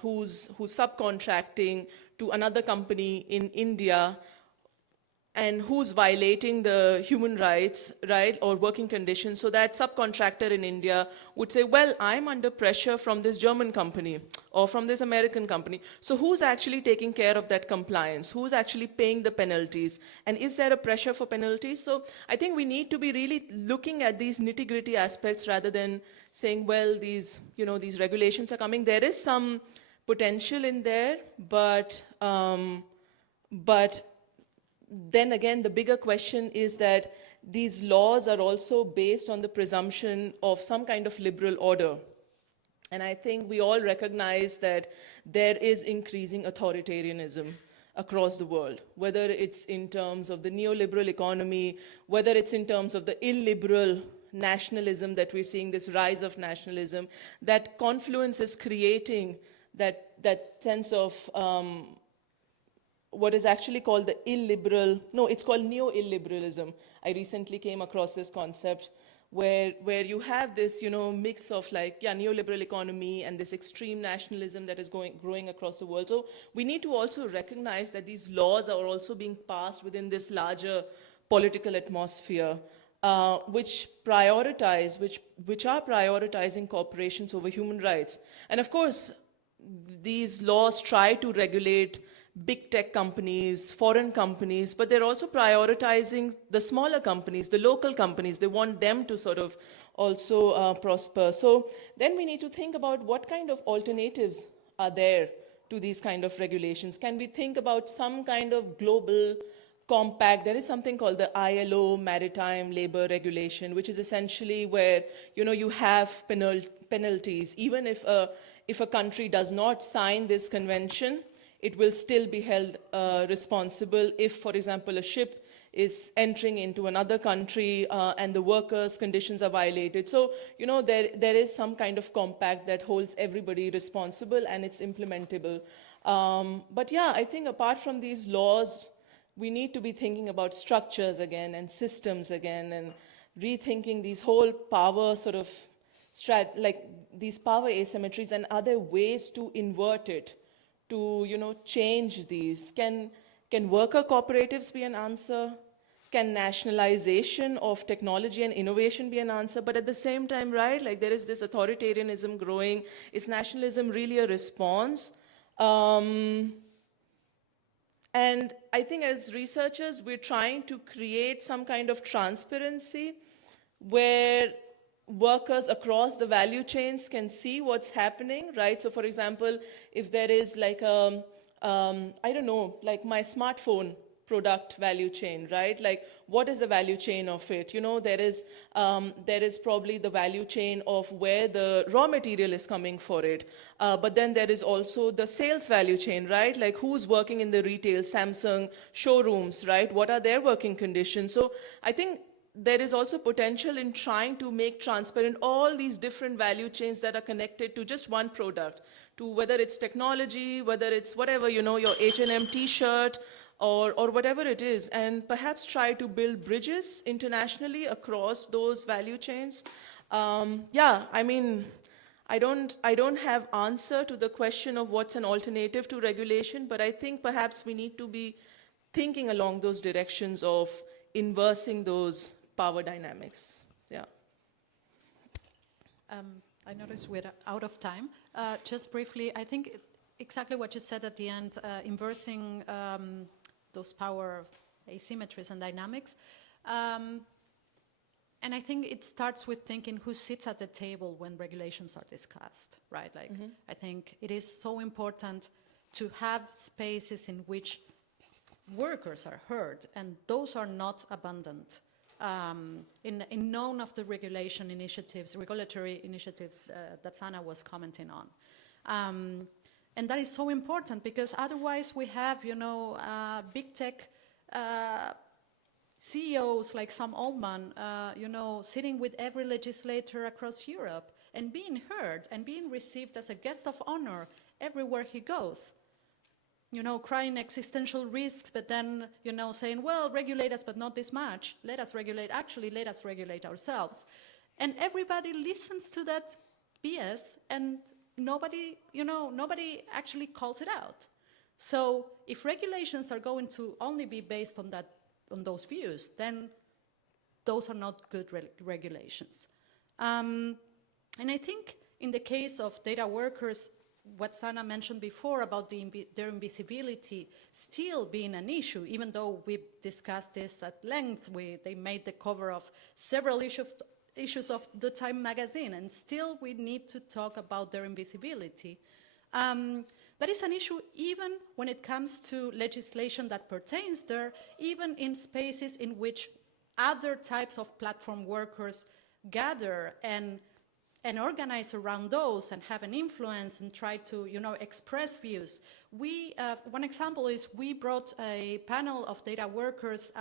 who's subcontracting to another company in India and who's violating the human rights, right, or working conditions, so that subcontractor in India would say, well, I'm under pressure from this German company or from this American company. So who's actually taking care of that compliance? Who's actually paying the penalties? And is there a pressure for penalties? So I think we need to be really looking at these nitty-gritty aspects rather than saying, well, these regulations are coming. There is some potential in there, but then again, the bigger question is that these laws are also based on the presumption of some kind of liberal order. And I think we all recognize that there is increasing authoritarianism across the world, whether it's in terms of the neoliberal economy, whether it's in terms of the illiberal nationalism that we're seeing, this rise of nationalism. That confluence is creating that sense of what is actually called the it's called neo-illiberalism. I recently came across this concept where you have this, mix of neoliberal economy and this extreme nationalism that is growing across the world. So we need to also recognize that these laws are also being passed within this larger political atmosphere, which are prioritizing corporations over human rights. And of course, these laws try to regulate big tech companies, foreign companies, but they're also prioritizing the smaller companies, the local companies. They want them to sort of also prosper. So then we need to think about what kind of alternatives are there to these kind of regulations. Can we think about some kind of global compact? There is something called the ILO Maritime Labor Regulation, which is essentially where, you have penalties. Even if a country does not sign this convention, it will still be held responsible if, for example, a ship is entering into another country and the workers' conditions are violated. So, there is some kind of compact that holds everybody responsible and it's implementable. But yeah, I think apart from these laws, we need to be thinking about structures again and systems again and rethinking these whole power sort of, these power asymmetries and other ways to invert it, to change these. Can worker cooperatives be an answer? Can nationalization of technology and innovation be an answer? But at the same time, right, there is this authoritarianism growing. Is nationalism really a response? And I think as researchers, we're trying to create some kind of transparency where workers across the value chains can see what's happening, right? So for example, if there is my smartphone product value chain, right? What is the value chain of it? There is probably the value chain of where the raw material is coming for it. But then there is also the sales value chain, right? Who's working in the retail, Samsung showrooms, right? What are their working conditions? So I think there is also potential in trying to make transparent all these different value chains that are connected to just one product, to whether it's technology, whether it's whatever, your H&M t-shirt or whatever it is, and perhaps try to build bridges internationally across those value chains. I don't have answer to the question of what's an alternative to regulation, but I think perhaps we need to be thinking along those directions of inversing those power dynamics. Yeah. I notice we're out of time. Just briefly, I think exactly what you said at the end, inversing those power asymmetries and dynamics. And I think it starts with thinking who sits at the table when regulations are discussed, right? I think it is so important to have spaces in which workers are heard, and those are not abundant. In none of the regulatory initiatives that Sana was commenting on. And that is so important because otherwise we have, you know, big tech CEOs like Sam Altman, you know, sitting with every legislator across Europe and being heard and being received as a guest of honor everywhere he goes. You know, crying existential risks, but then, you know, saying, well, regulate us, but not this much. Let us regulate, actually, let us regulate ourselves. And everybody listens to that BS and nobody, you know, nobody actually calls it out. So if regulations are going to only be based on that, on those views, then those are not good regulations. And I think in the case of data workers, what Sana mentioned before about their invisibility still being an issue, even though we discussed this at length, they made the cover of several issues of the Time magazine, and still we need to talk about their invisibility. That is an issue even when it comes to legislation that pertains there, even in spaces in which other types of platform workers gather and organize around those and have an influence and try to, you know, express views. One example is we brought a panel of data workers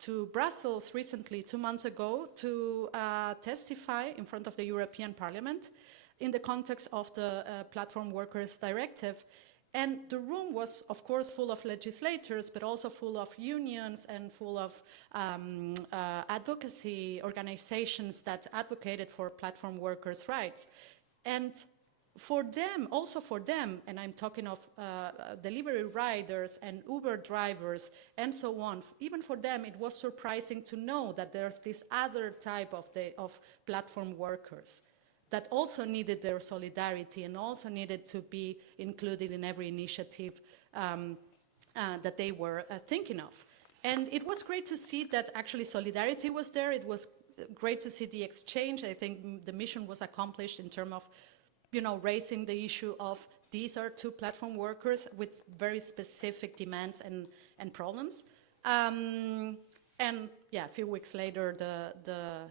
to Brussels recently, 2 months ago, to testify in front of the European Parliament in the context of the Platform Workers Directive. And the room was, of course, full of legislators, but also full of unions and full of advocacy organizations that advocated for platform workers' rights. And for them, also for them, and I'm talking of delivery riders and Uber drivers and so on, even for them, it was surprising to know that there's this other type of platform workers that also needed their solidarity and also needed to be included in every initiative that they were thinking of. And it was great to see that actually solidarity was there. It was great to see the exchange. I think the mission was accomplished in terms of, you know, raising the issue of these are two platform workers with very specific demands and problems. And yeah, a few weeks later, the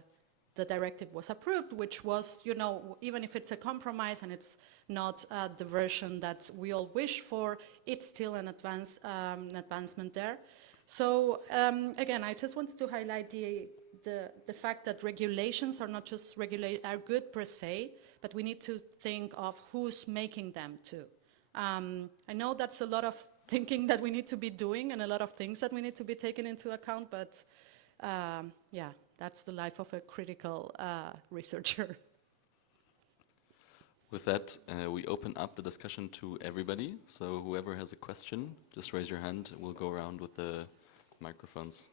directive was approved, which was, you know, even if it's a compromise and it's not the version that we all wish for, it's still an advancement there. So again, I just wanted to highlight the fact that regulations are not just are good per se, but we need to think of who's making them too. I know that's a lot of thinking that we need to be doing and a lot of things that we need to be taken into account, but yeah, that's the life of a critical researcher. With that, we open up the discussion to everybody. So whoever has a question, just raise your hand. We'll go around with the microphones.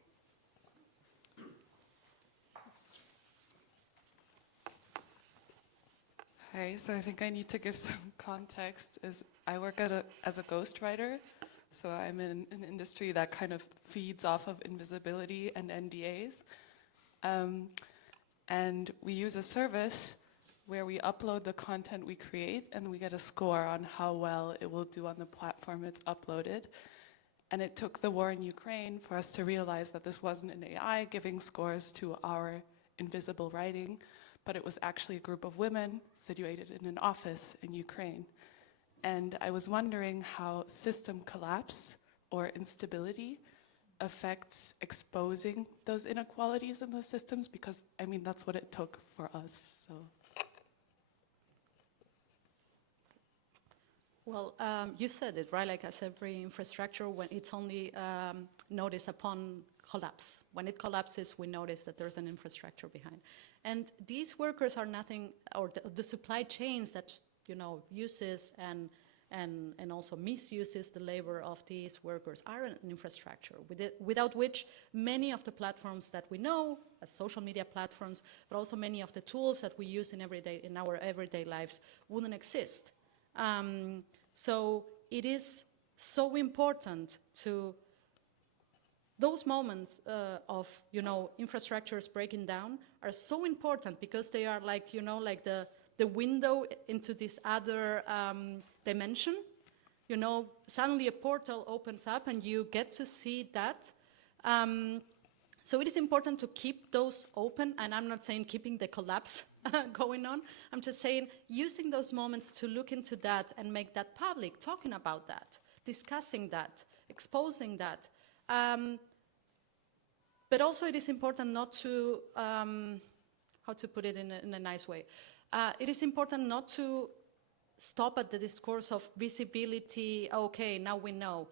Hi, so I think I need to give some context. I work as a ghostwriter, so I'm in an industry that kind of feeds off of invisibility and NDAs. And we use a service where we upload the content we create and we get a score on how well it will do on the platform it's uploaded. And it took the war in Ukraine for us to realize that this wasn't an AI giving scores to our invisible writing, but it was actually a group of women situated in an office in Ukraine. And I was wondering how system collapse or instability affects exposing those inequalities in those systems, because I mean, that's what it took for us, so. Well, you said it, right? Like as every infrastructure, when it's only noticed upon collapse. When it collapses, we notice that there's an infrastructure behind. And these workers are nothing, or the supply chains that, you know, uses and also misuses the labor of these workers are an infrastructure without which many of the platforms that we know as social media platforms, but also many of the tools that we use in our everyday lives wouldn't exist. So it is so important to those moments of, you know, infrastructures breaking down are so important because they are like, you know, like the window into this other dimension. You know, suddenly a portal opens up and you get to see that. So it is important to keep those open, and I'm not saying keeping the collapse going on. I'm just saying using those moments to look into that and make that public, talking about that, discussing that, exposing that. But also it is important not to, how to put it in a nice way, it is important not to stop at the discourse of visibility, okay, now we know.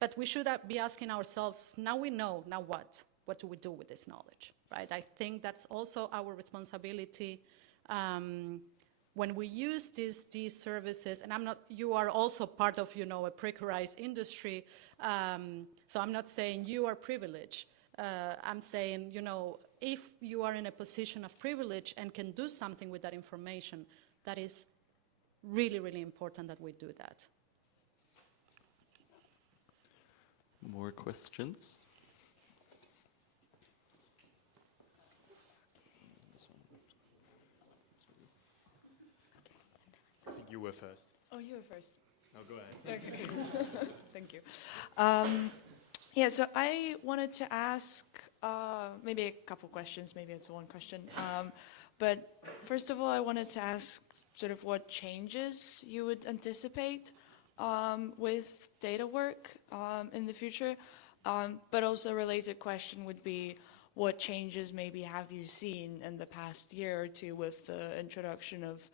But we should be asking ourselves, now we know, now what? What do we do with this knowledge, right? I think that's also our responsibility when we use these services, and you are also part of, a precarious industry, so I'm not saying you are privileged. I'm saying, if you are in a position of privilege and can do something with that information, that is really, really important that we do that. More questions? I think you were first. Oh, you were first. No, go ahead. Okay. Thank you. Yeah, so I wanted to ask maybe a couple questions. Maybe it's one question. But first of all, I wanted to ask sort of what changes you would anticipate with data work in the future. But also a related question would be, what changes maybe have you seen in the past year or two with the introduction of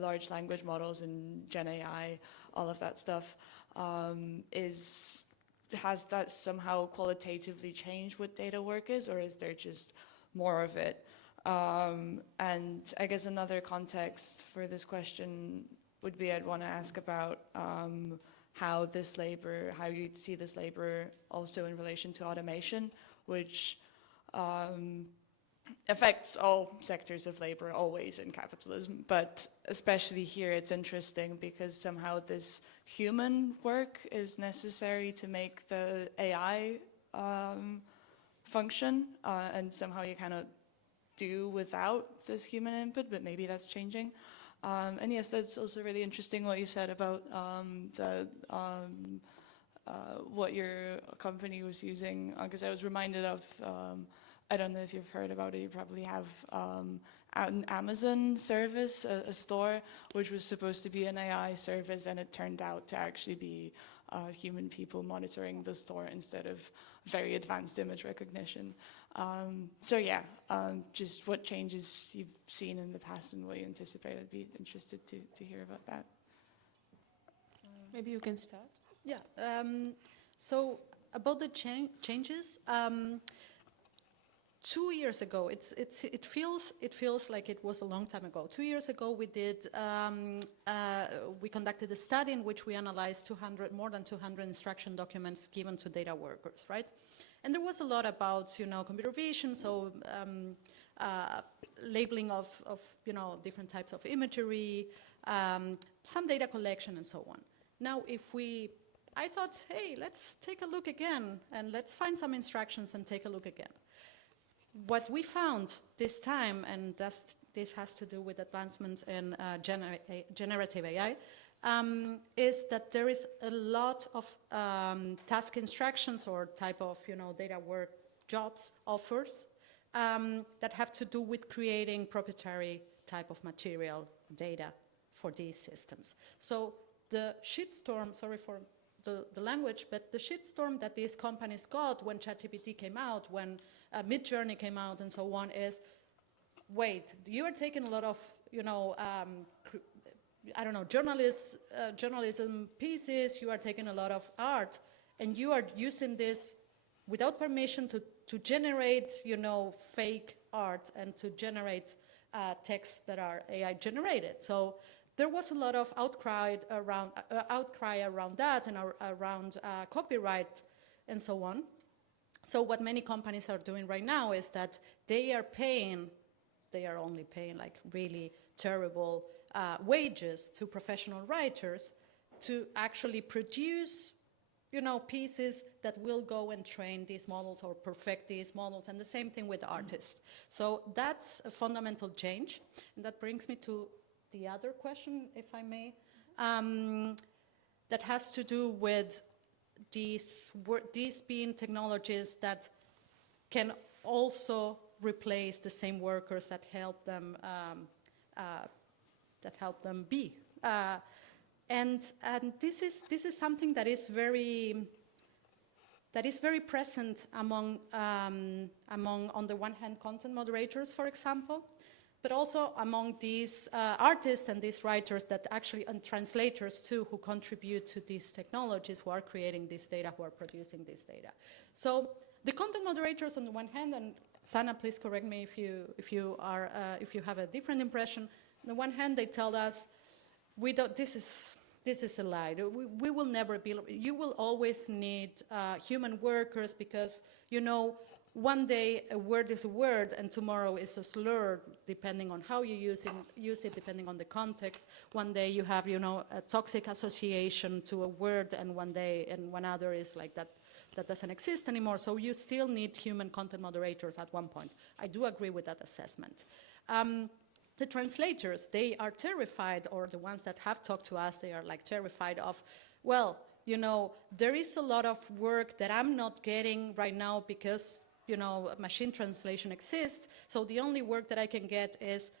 large language models and Gen AI, all of that stuff? Has that somehow qualitatively changed what data work is, or is there just more of it? And I guess another context for this question would be, I'd want to ask about how you'd see this labor also in relation to automation, which affects all sectors of labor always in capitalism, but especially here it's interesting because somehow this human work is necessary to make the AI function, and somehow you cannot do without this human input, but maybe that's changing. And yes, that's also really interesting what you said about what your company was using, because I was reminded of I don't know if you've heard about it, you probably have an Amazon service, a store, which was supposed to be an AI service, and it turned out to actually be human people monitoring the store instead of very advanced image recognition. So yeah, just what changes you've seen in the past and what you anticipate. I'd be interested to hear about that. Maybe you can start. Yeah, so about the changes, 2 years ago, it feels like it was a long time ago. 2 years ago, we conducted a study in which we analyzed more than 200 instruction documents given to data workers, right? And there was a lot about, computer vision, so labeling of different types of imagery, some data collection, and so on. Now, I thought, hey, let's take a look again, and let's find some instructions and take a look again. What we found this time, and this has to do with advancements in generative AI, is that there is a lot of task instructions or type of data work jobs offers that have to do with creating proprietary type of material data for these systems. So the shitstorm, sorry for the language, but the shitstorm that these companies got when ChatGPT came out, when Midjourney came out and so on is, wait, you are taking a lot of, journalism pieces, you are taking a lot of art, and you are using this without permission to generate, fake art and to generate texts that are AI generated. So there was a lot of outcry around that and around copyright and so on. So what many companies are doing right now is that they are only paying like really terrible wages to professional writers to actually produce, pieces that will go and train these models or perfect these models, and the same thing with artists. So that's a fundamental change, and that brings me to the other question, if I may, that has to do with these being technologies that can also replace the same workers that help them be. And this is something that is very present among on the one hand content moderators, for example, but also among these artists and these writers that actually, and translators too, who contribute to these technologies, who are creating this data, who are producing this data. So the content moderators on the one hand, and Sana, please correct me if you have a different impression. On the one hand, they tell us, this is a lie. We will never be. You will always need human workers because, you know, one day a word is a word and tomorrow is a slur, depending on how you use it, depending on the context. One day you have, you know, a toxic association to a word, and one other is like that doesn't exist anymore. So you still need human content moderators at one point. I do agree with that assessment. The translators, they are terrified, or the ones that have talked to us, they are like terrified of, well, you know, there is a lot of work that I'm not getting right now because, you know, machine translation exists. So the only work that I can get is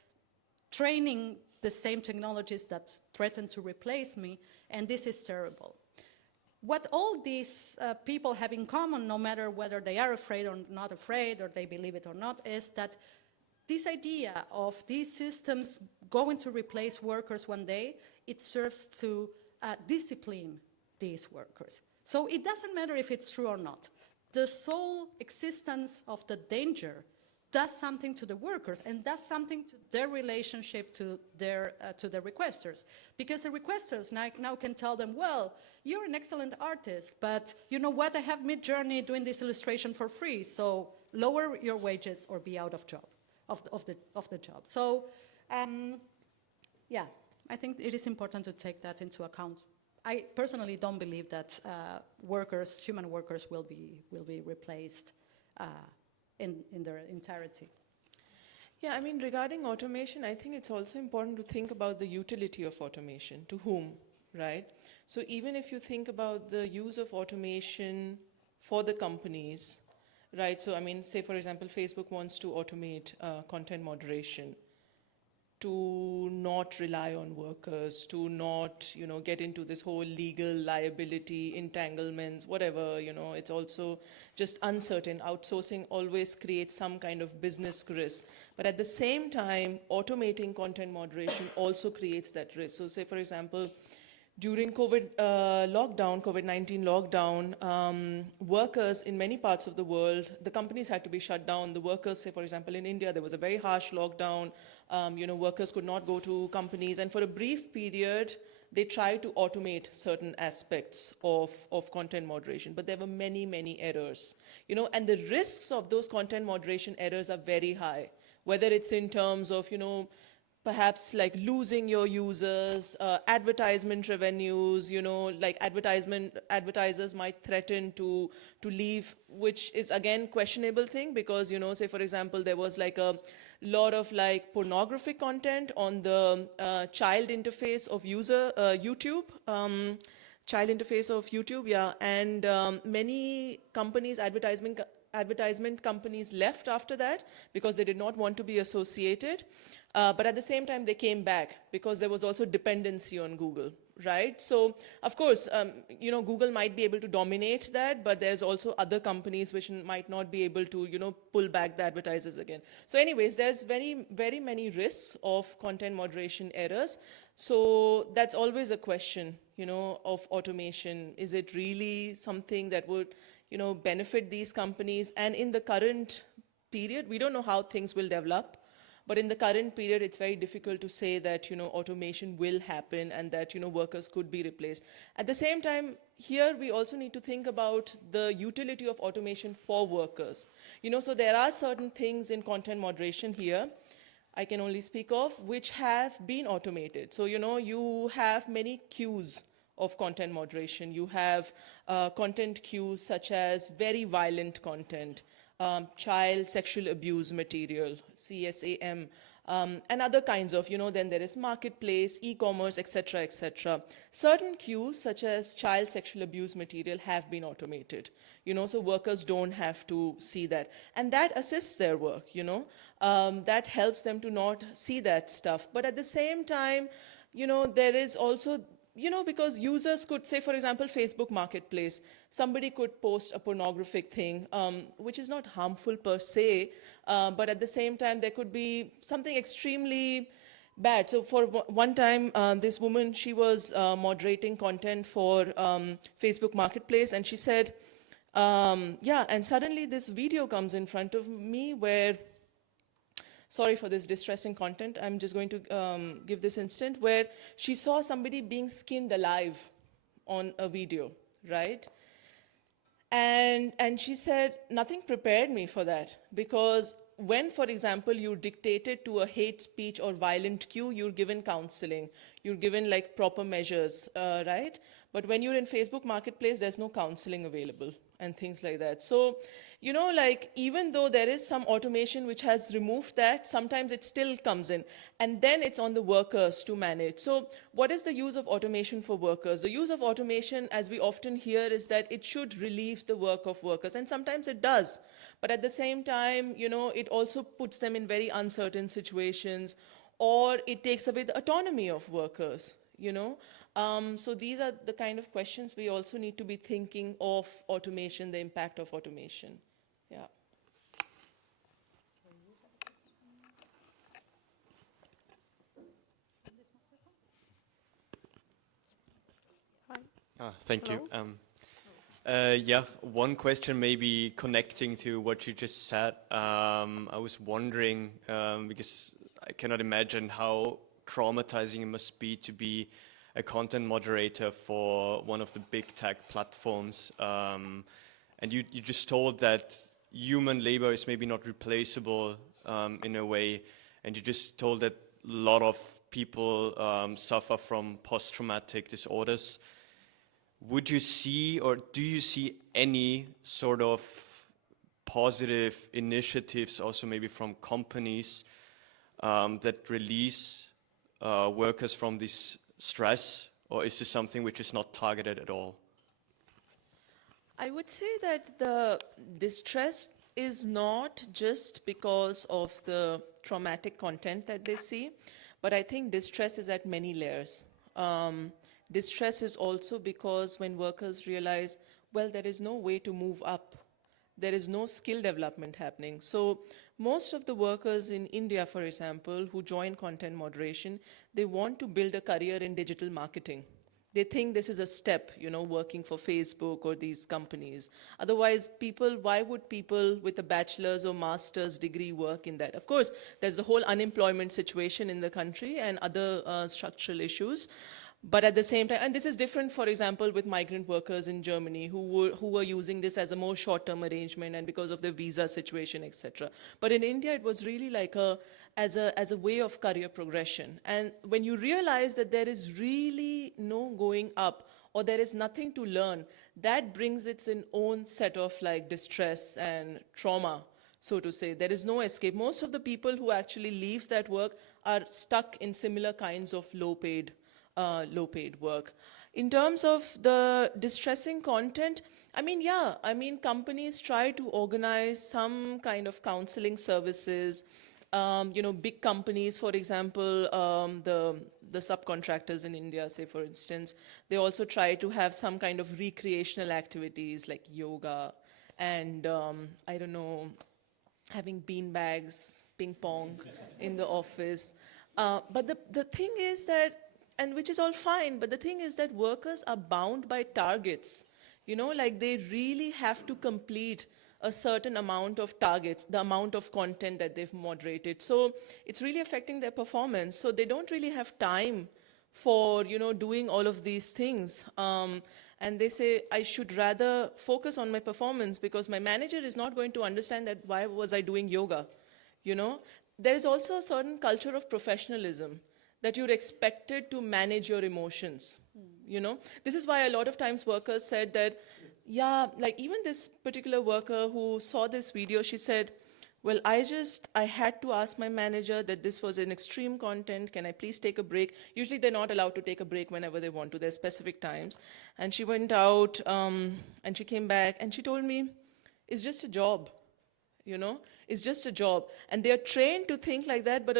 training the same technologies that threaten to replace me, and this is terrible. What all these people have in common, no matter whether they are afraid or not afraid, or they believe it or not, is that this idea of these systems going to replace workers one day, it serves to discipline these workers. So it doesn't matter if it's true or not. The sole existence of the danger does something to the workers and does something to their relationship to the requesters. Because the requesters now can tell them, well, you're an excellent artist, but you know what, I have Mid-Journey doing this illustration for free, so lower your wages or be out of job. Of the job. So, yeah, I think it is important to take that into account. I personally don't believe that human workers will be replaced in their entirety. Yeah, I mean, regarding automation, I think it's also important to think about the utility of automation, to whom, right? So even if you think about the use of automation for the companies, right, so I mean, say for example, Facebook wants to automate content moderation, to not rely on workers, to not, you know, get into this whole legal liability, entanglements, whatever, you know, it's also just uncertain. Outsourcing always creates some kind of business risk. But at the same time, automating content moderation also creates that risk. So say, for example, during COVID-19 lockdown, workers in many parts of the world, the companies had to be shut down. The workers, say for example in India, there was a very harsh lockdown. You know, workers could not go to companies, and for a brief period, they tried to automate certain aspects of content moderation, but there were many, many errors. You know, and the risks of those content moderation errors are very high, whether it's in terms of, you know, perhaps like losing your users, advertisement revenues, you know, like advertisers might threaten to leave, which is again questionable thing because, you know, say for example, there was like a lot of like pornographic content on the child interface of YouTube. Child interface of YouTube, yeah, and many companies, advertisement companies left after that because they did not want to be associated. But at the same time, they came back because there was also dependency on Google, right? So, of course, you know, Google might be able to dominate that, but there's also other companies which might not be able to, you know, pull back the advertisers again. So anyways, there's very, very many risks of content moderation errors. So that's always a question, you know, of automation. Is it really something that would, you know, benefit these companies? And in the current period, we don't know how things will develop. But in the current period, it's very difficult to say that, you know, automation will happen and that, you know, workers could be replaced. At the same time, here we also need to think about the utility of automation for workers. You know, so there are certain things in content moderation here, I can only speak of, which have been automated. So, you know, you have many queues of content moderation. You have content queues such as very violent content, child sexual abuse material, CSAM, and other kinds of, then there is marketplace, e-commerce, etc., etc. Certain queues, such as child sexual abuse material, have been automated, so workers don't have to see that. And that assists their work, that helps them to not see that stuff. But at the same time, there is also, because users could say, for example, Facebook Marketplace, somebody could post a pornographic thing, which is not harmful per se, but at the same time, there could be something extremely bad. So for one time, this woman, she was moderating content for Facebook Marketplace, and she said, and suddenly this video comes in front of me where, sorry for this distressing content, I'm just going to give this instant, where she saw somebody being skinned alive on a video, right? And she said, nothing prepared me for that, because when, for example, you're dictated to a hate speech or violent cue, you're given counseling, you're given like proper measures, right? But when you're in Facebook Marketplace, there's no counseling available and things like that. So, like even though there is some automation which has removed that, sometimes it still comes in. And then it's on the workers to manage. So what is the use of automation for workers? The use of automation, as we often hear, is that it should relieve the work of workers. And sometimes it does. But at the same time, it also puts them in very uncertain situations, or it takes away the autonomy of workers, So these are the kind of questions we also need to be thinking of automation, the impact of automation. Yeah. Thank you. One question maybe connecting to what you just said. I was wondering, because I cannot imagine how traumatizing it must be to be a content moderator for one of the big tech platforms. And you just told that human labor is maybe not replaceable in a way. And you just told that a lot of people suffer from post-traumatic disorders. Would you see, or do you see any sort of positive initiatives also maybe from companies that release workers from this stress, or is this something which is not targeted at all? I would say that the distress is not just because of the traumatic content that they see, but I think distress is at many layers. Distress is also because when workers realize, well, there is no way to move up. There is no skill development happening. So most of the workers in India, for example, who join content moderation, they want to build a career in digital marketing. They think this is a step, working for Facebook or these companies. Otherwise, why would people with a bachelor's or master's degree work in that? Of course, there's the whole unemployment situation in the country and other structural issues. But at the same time, and this is different, for example, with migrant workers in Germany who were using this as a more short-term arrangement and because of the visa situation, etc. But in India, it was really like as a way of career progression. And when you realize that there is really no going up or there is nothing to learn, that brings its own set of like distress and trauma, so to say. There is no escape. Most of the people who actually leave that work are stuck in similar kinds of low-paid work. In terms of the distressing content, companies try to organize some kind of counseling services. Big companies, for example, the subcontractors in India, say, for instance, they also try to have some kind of recreational activities like yoga and, having bean bags, ping pong in the office. But the thing is that, and which is all fine, but the thing is that workers are bound by targets. They really have to complete a certain amount of targets, the amount of content that they've moderated. So it's really affecting their performance. So they don't really have time for, doing all of these things. And they say, I should rather focus on my performance because my manager is not going to understand that why was I doing yoga. There is also a certain culture of professionalism that you're expected to manage your emotions. This is why a lot of times workers said that Yeah, like even this particular worker who saw this video, she said, well, I had to ask my manager that this was an extreme content. Can I please take a break? Usually they're not allowed to take a break whenever they want to. There's specific times. And she went out and she came back and she told me, it's just a job, you know? It's just a job. And they're trained to think like that, but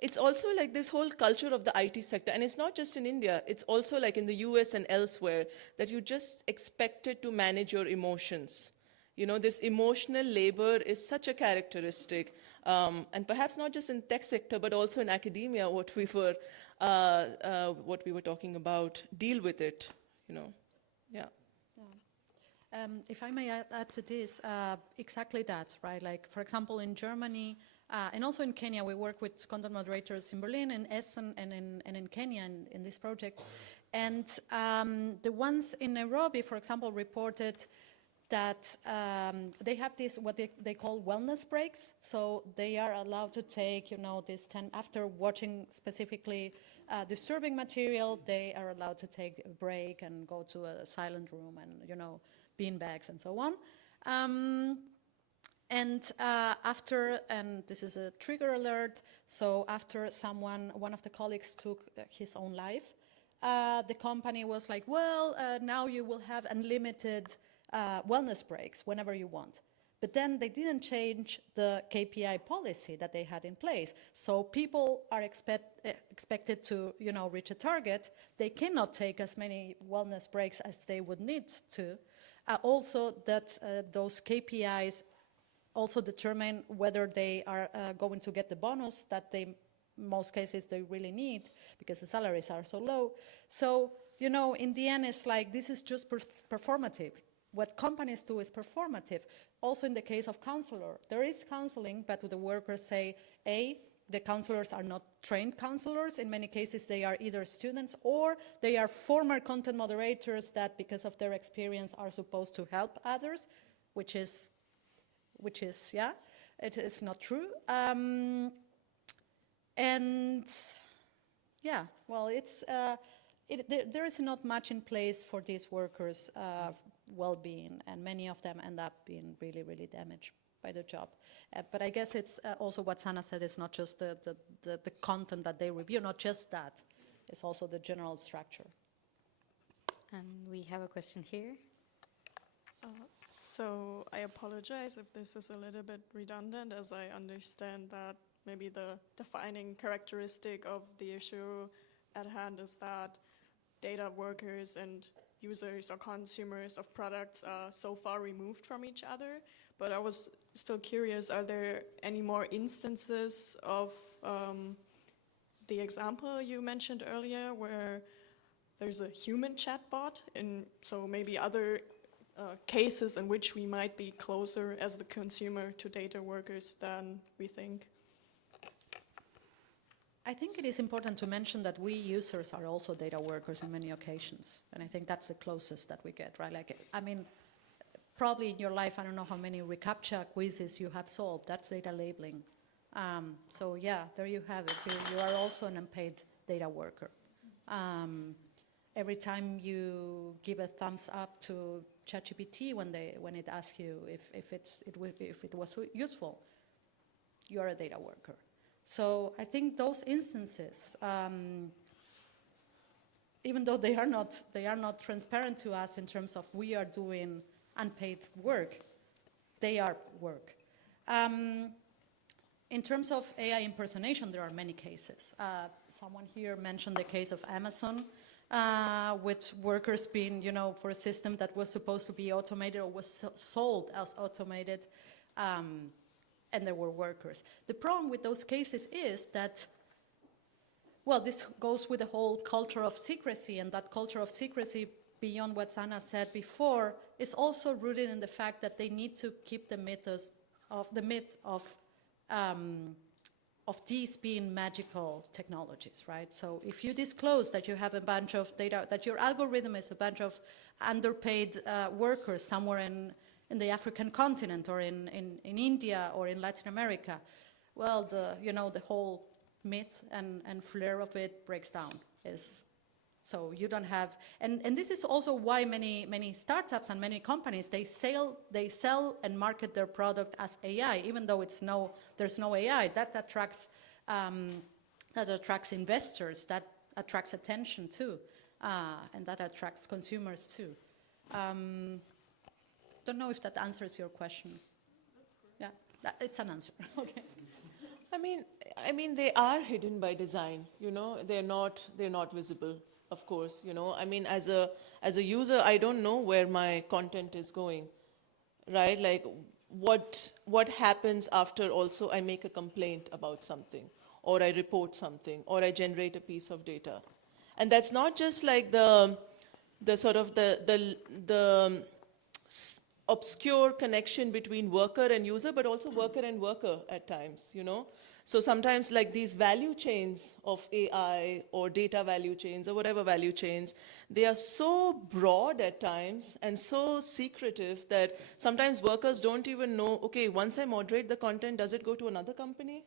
it's also like this whole culture of the IT sector. And it's not just in India. It's also like in the US and elsewhere that you just expected to manage your emotions. You know, this emotional labor is such a characteristic, and perhaps not just in tech sector, but also in academia, what we were talking about, deal with it, you know, yeah. If I may add to this, exactly that, right? Like, for example, in Germany, and also in Kenya, we work with content moderators in Berlin, in Essen, and in Kenya in this project. And the ones in Nairobi, for example, reported that they have this, what they call wellness breaks. So they are allowed to take, you know, this 10, after watching specifically disturbing material, they are allowed to take a break and go to a silent room and, you know, bean bags and so on. And this is a trigger alert, so after one of the colleagues took his own life, the company was like, well, now you will have unlimited wellness breaks whenever you want. But then they didn't change the KPI policy that they had in place. So people are expected to, you know, reach a target. They cannot take as many wellness breaks as they would need to. Also, that those KPIs also determine whether they are going to get the bonus that they, in most cases, they really need because the salaries are so low. So, you know, in the end, it's like this is just performative. What companies do is performative. Also in the case of counselor, there is counseling, but the workers say, the counselors are not trained counselors. In many cases, they are either students or they are former content moderators that, because of their experience, are supposed to help others, which is, yeah, it is not true. And yeah, well, there is not much in place for these workers' well-being, and many of them end up being really, really damaged by the job. But I guess it's also what Sana said, it's not just the content that they review, not just that, it's also the general structure. And we have a question here. So I apologize if this is a little bit redundant, as I understand that maybe the defining characteristic of the issue at hand is that data workers and users or consumers of products are so far removed from each other. But I was still curious, are there any more instances of the example you mentioned earlier where there's a human chatbot, and so maybe other cases in which we might be closer as the consumer to data workers than we think? I think it is important to mention that we users are also data workers in many occasions. And I think that's the closest that we get, right? Like, I mean, probably in your life, I don't know how many reCAPTCHA quizzes you have solved. That's data labeling. So yeah, there you have it. You are also an unpaid data worker. Every time you give a thumbs up to ChatGPT when it asks you if it was useful, you are a data worker. So I think those instances, even though they are not transparent to us in terms of we are doing unpaid work, they are work. In terms of AI impersonation, there are many cases. Someone here mentioned the case of Amazon, with workers being, you know, for a system that was supposed to be automated or was sold as automated, and there were workers. The problem with those cases is that, well, this goes with the whole culture of secrecy, and that culture of secrecy, beyond what Sana said before, is also rooted in the fact that they need to keep the myth of these being magical technologies, right? So if you disclose that you have a bunch of data, that your algorithm is a bunch of underpaid workers somewhere in the African continent or in India or in Latin America, well, the whole myth and flair of it breaks down. So you don't have, and this is also why many startups and many companies, they sell and market their product as AI, even though there's no AI. That attracts investors, that attracts attention too, and that attracts consumers too. Don't know if that answers your question. Yeah, it's an answer. Okay. I mean, they are hidden by design. You know, they're not visible. Of course, you know. I mean, as a user, I don't know where my content is going, right? Like, what happens after also I make a complaint about something, or I report something, or I generate a piece of data, and that's not just like the sort of the obscure connection between worker and user, but also worker and worker at times, you know. So sometimes like these value chains of AI or data value chains or whatever value chains, they are so broad at times and so secretive that sometimes workers don't even know, okay, once I moderate the content, does it go to another company?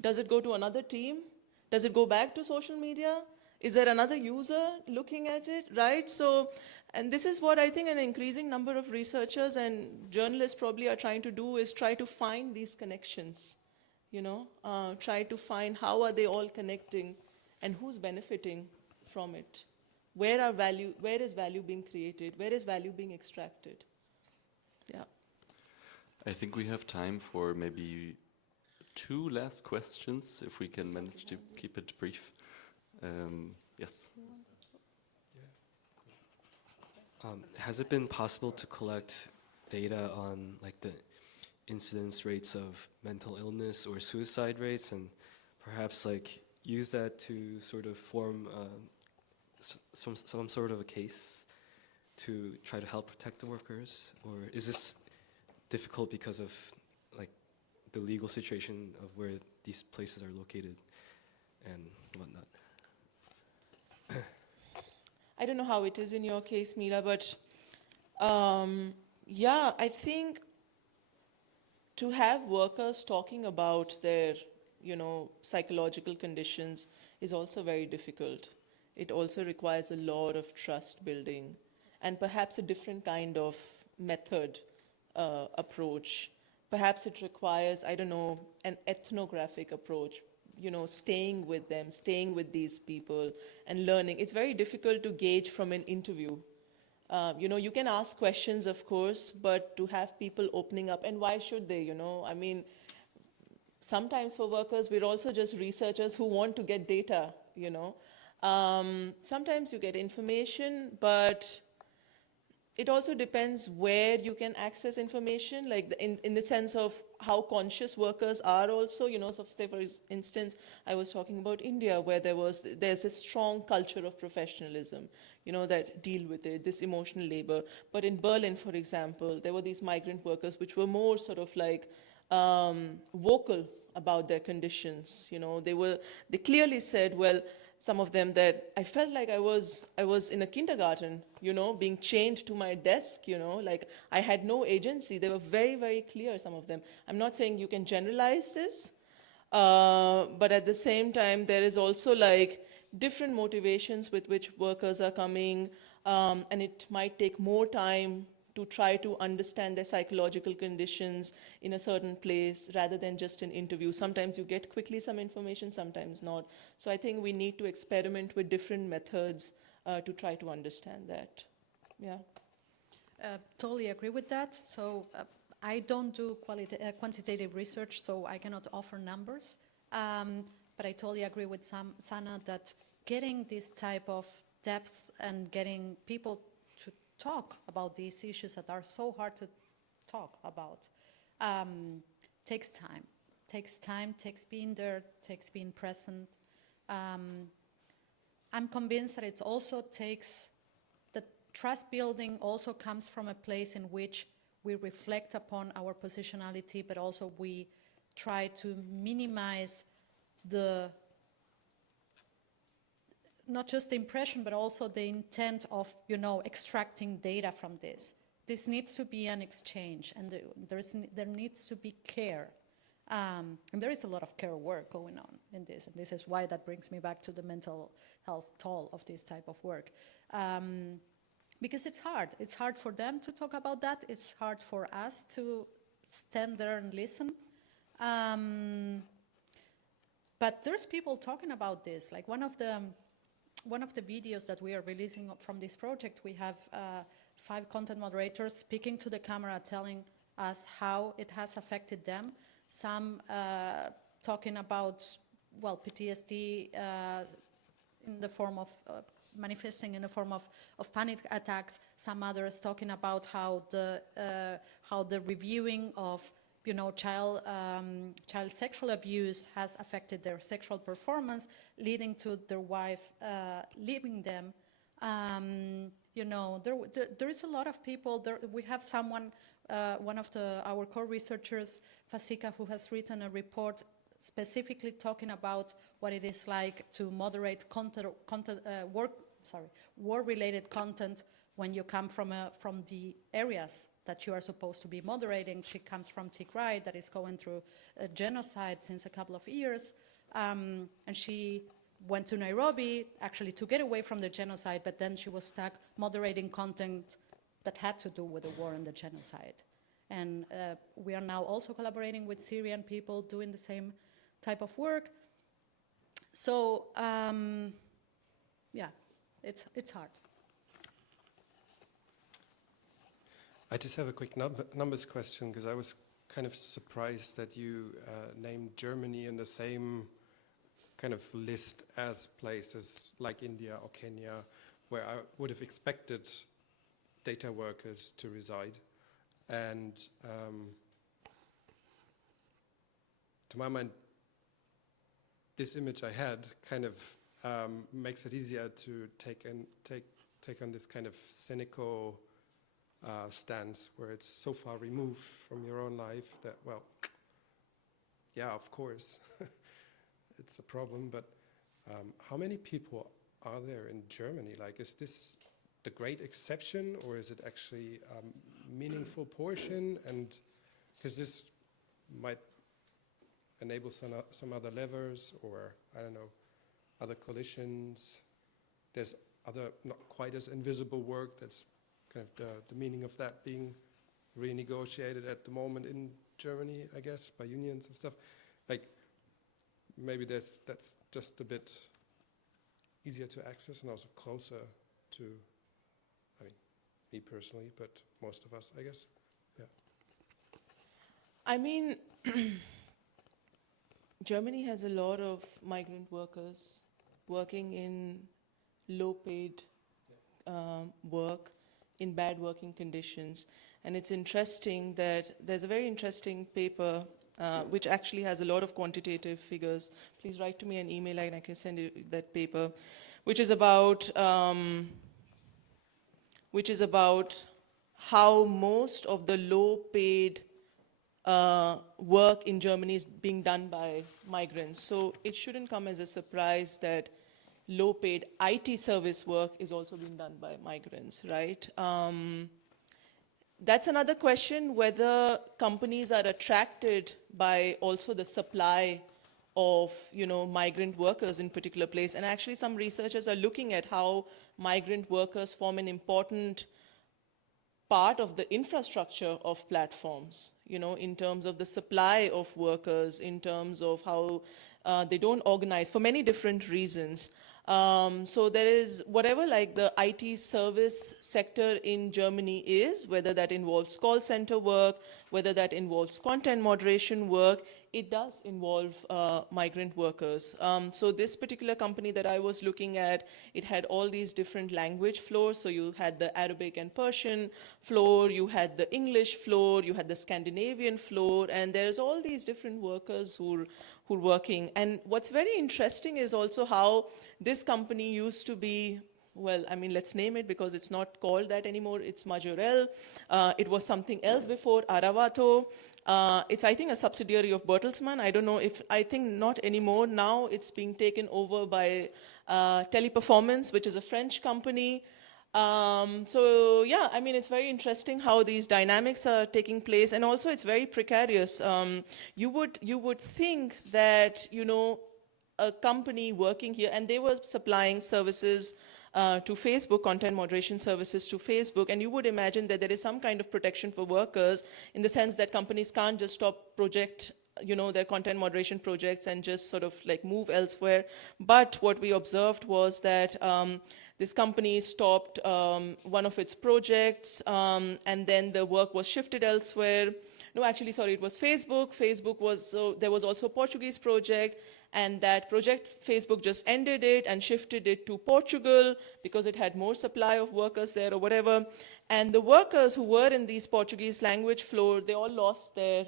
Does it go to another team? Does it go back to social media? Is there another user looking at it, right? So, and this is what I think an increasing number of researchers and journalists probably are trying to do, is try to find these connections, you know, try to find how are they all connecting and who's benefiting from it. Where is value being created? Where is value being extracted? Yeah. I think we have time for maybe 2 last questions, if we can manage to keep it brief. Yes. Has it been possible to collect data on like the incidence rates of mental illness or suicide rates, and perhaps like use that to sort of form some sort of a case to try to help protect the workers? Or is this difficult because of like the legal situation of where these places are located and whatnot? I don't know how it is in your case, Mira, but yeah, I think to have workers talking about their, you know, psychological conditions is also very difficult. It also requires a lot of trust building and perhaps a different kind of method approach. Perhaps it requires, I don't know, an ethnographic approach, you know, staying with them, staying with these people and learning. It's very difficult to gauge from an interview. You know, you can ask questions, of course, but to have people opening up, and why should they, you know? I mean, sometimes for workers, we're also just researchers who want to get data, you know. Sometimes you get information, but it also depends where you can access information, like in the sense of how conscious workers are also, you know. So say for instance, I was talking about India, where there's a strong culture of professionalism, you know, that deal with it, this emotional labor. But in Berlin, for example, there were these migrant workers which were more sort of like vocal about their conditions, you know. They clearly said, well, some of them, that I felt like I was in a kindergarten, you know, being chained to my desk, you know, like I had no agency. They were very, very clear, some of them. I'm not saying you can generalize this, but at the same time, there is also like different motivations with which workers are coming, and it might take more time to try to understand their psychological conditions in a certain place rather than just an interview. Sometimes you get quickly some information, sometimes not. So I think we need to experiment with different methods to try to understand that. Yeah. Totally agree with that. So I don't do quantitative research, so I cannot offer numbers. But I totally agree with Sana that getting this type of depth and getting people to talk about these issues that are so hard to talk about takes time. Takes being there, takes being present. I'm convinced that it also takes, the trust building also comes from a place in which we reflect upon our positionality, but also we try to minimize not just the impression, but also the intent of, you know, extracting data from this. This needs to be an exchange, and there needs to be care. And there is a lot of care work going on in this, and this is why that brings me back to the mental health toll of this type of work. Because it's hard. It's hard for them to talk about that. It's hard for us to stand there and listen. But there's people talking about this. Like one of the videos that we are releasing from this project, we have 5 content moderators speaking to the camera, telling us how it has affected them. Some talking about, well, PTSD in the form of manifesting in the form of panic attacks. Some others talking about how the reviewing of, you know, child sexual abuse has affected their sexual performance, leading to their wife leaving them. You know, there is a lot of people. We have someone, one of our core researchers, Fasika, who has written a report specifically talking about what it is like to moderate war-related content when you come from the areas that you are supposed to be moderating. She comes from Tigray, that is going through a genocide since a couple of years, and she went to Nairobi actually to get away from the genocide, but then she was stuck moderating content that had to do with the war and the genocide. And we are now also collaborating with Syrian people doing the same type of work. So yeah, it's hard. I just have a quick numbers question, because I was kind of surprised that you named Germany in the same kind of list as places like India or Kenya, where I would have expected data workers to reside. And to my mind, this image I had kind of makes it easier to take on this kind of cynical stance, where it's so far removed from your own life that, well, yeah, of course, it's a problem, but how many people are there in Germany? Like, is this the great exception, or is it actually a meaningful portion? And because this might enable some other levers, or I don't know, other coalitions. There's other not quite as invisible work that's kind of the meaning of that being renegotiated at the moment in Germany, I guess, by unions and stuff. Like, maybe that's just a bit easier to access and also closer to, I mean, me personally, but most of us, I guess. Yeah. I mean, Germany has a lot of migrant workers working in low-paid work, in bad working conditions. And it's interesting that there's a very interesting paper which actually has a lot of quantitative figures. Please write to me an email and I can send you that paper, which is about how most of the low-paid work in Germany is being done by migrants. So it shouldn't come as a surprise that low-paid IT service work is also being done by migrants, right? That's another question, whether companies are attracted by also the supply of, you know, migrant workers in particular place. And actually some researchers are looking at how migrant workers form an important part of the infrastructure of platforms, you know, in terms of the supply of workers, in terms of how they don't organize for many different reasons. So there is whatever like the IT service sector in Germany is, whether that involves call center work, whether that involves content moderation work, it does involve migrant workers. So this particular company that I was looking at, it had all these different language floors. So you had the Arabic and Persian floor, you had the English floor, you had the Scandinavian floor, and there's all these different workers who are working. And what's very interesting is also how this company used to be, well, I mean, let's name it because it's not called that anymore. It's Majorel. It was something else before, Aravato. It's, I think, a subsidiary of Bertelsmann. I don't know if, I think not anymore. Now it's being taken over by Teleperformance, which is a French company. So yeah, I mean, it's very interesting how these dynamics are taking place, and also it's very precarious. You would think that, you know, a company working here, and they were supplying services to Facebook, content moderation services to Facebook, and you would imagine that there is some kind of protection for workers in the sense that companies can't just stop their content moderation projects and just sort of like move elsewhere. But what we observed was that this company stopped one of its projects, and then the work was shifted elsewhere. No, actually, sorry, it was Facebook. There was also a Portuguese project, and that project, Facebook just ended it and shifted it to Portugal because it had more supply of workers there or whatever. And the workers who were in these Portuguese language floor, they all lost their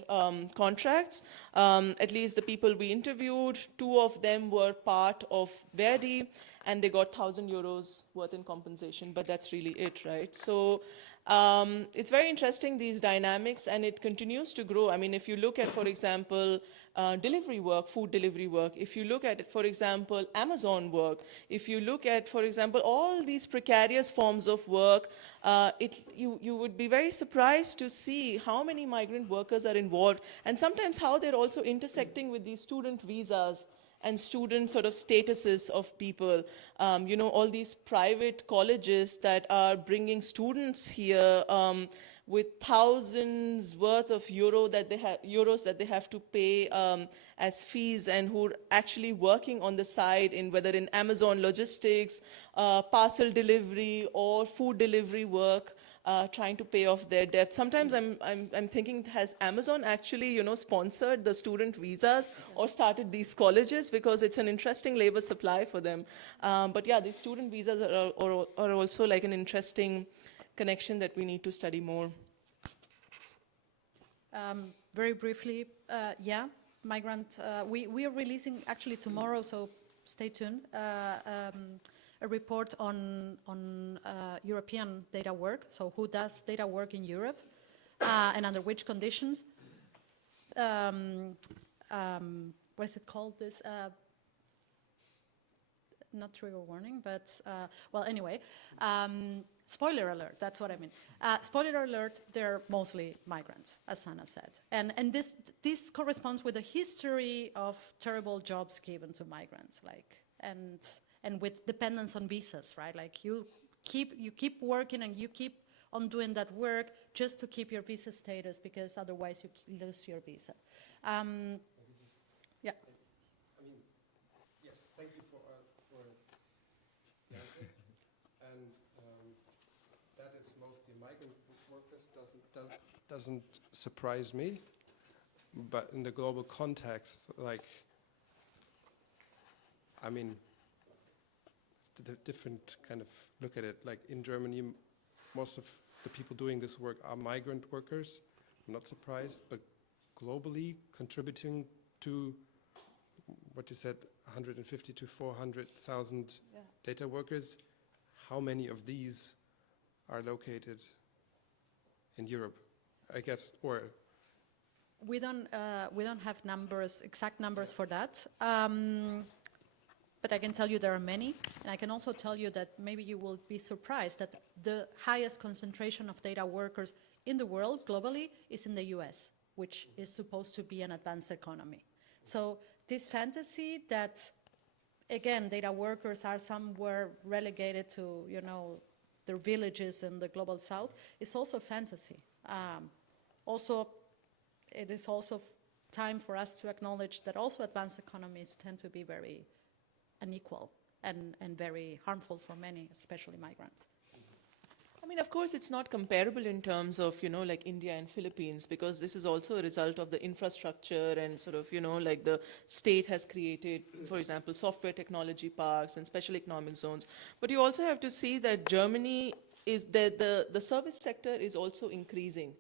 contracts. At least the people we interviewed, 2 of them were part of Verdi, and they got 1,000 euros worth in compensation, but that's really it, right? So it's very interesting, these dynamics, and it continues to grow. I mean, if you look at, for example, delivery work, food delivery work, if you look at, for example, Amazon work, if you look at, for example, all these precarious forms of work, you would be very surprised to see how many migrant workers are involved, and sometimes how they're also intersecting with these student visas and student sort of statuses of people. All these private colleges that are bringing students here with thousands worth of euros that they have to pay as fees, and who are actually working on the side whether in Amazon logistics, parcel delivery or food delivery work, trying to pay off their debt. Sometimes I'm thinking, has Amazon actually, sponsored the student visas or started these colleges, because it's an interesting labor supply for them. But yeah, these student visas are also like an interesting connection that we need to study more. Very briefly, migrant. We are releasing actually tomorrow, so stay tuned. A report on European data work. So who does data work in Europe, and under which conditions? What is it called? This not trigger warning, but well, anyway. Spoiler alert, that's what I mean. Spoiler alert, they're mostly migrants, as Sana said. And this corresponds with a history of terrible jobs given to migrants, and with dependence on visas, right? Like you keep working and you keep on doing that work just to keep your visa status, because otherwise you lose your visa. Yeah. I mean, yes, thank you for the answer. And that is mostly migrant workers, doesn't surprise me. But in the global context, like, I mean, the different kind of look at it. Like in Germany, most of the people doing this work are migrant workers. I'm not surprised, but globally contributing to what you said, 150 to 400,000 data workers. How many of these are located in Europe, I guess, or? We don't have exact numbers for that. But I can tell you there are many, and I can also tell you that maybe you will be surprised that the highest concentration of data workers in the world globally is in the US, which is supposed to be an advanced economy. So this fantasy that, again, data workers are somewhere relegated to, their villages in the global south is also fantasy. It is also time for us to acknowledge that also advanced economies tend to be very unequal and very harmful for many, especially migrants. I mean, of course, it's not comparable in terms of, like India and Philippines, because this is also a result of the infrastructure and sort of, like the state has created, for example, software technology parks and special economic zones. But you also have to see that Germany is that the service sector is also increasing.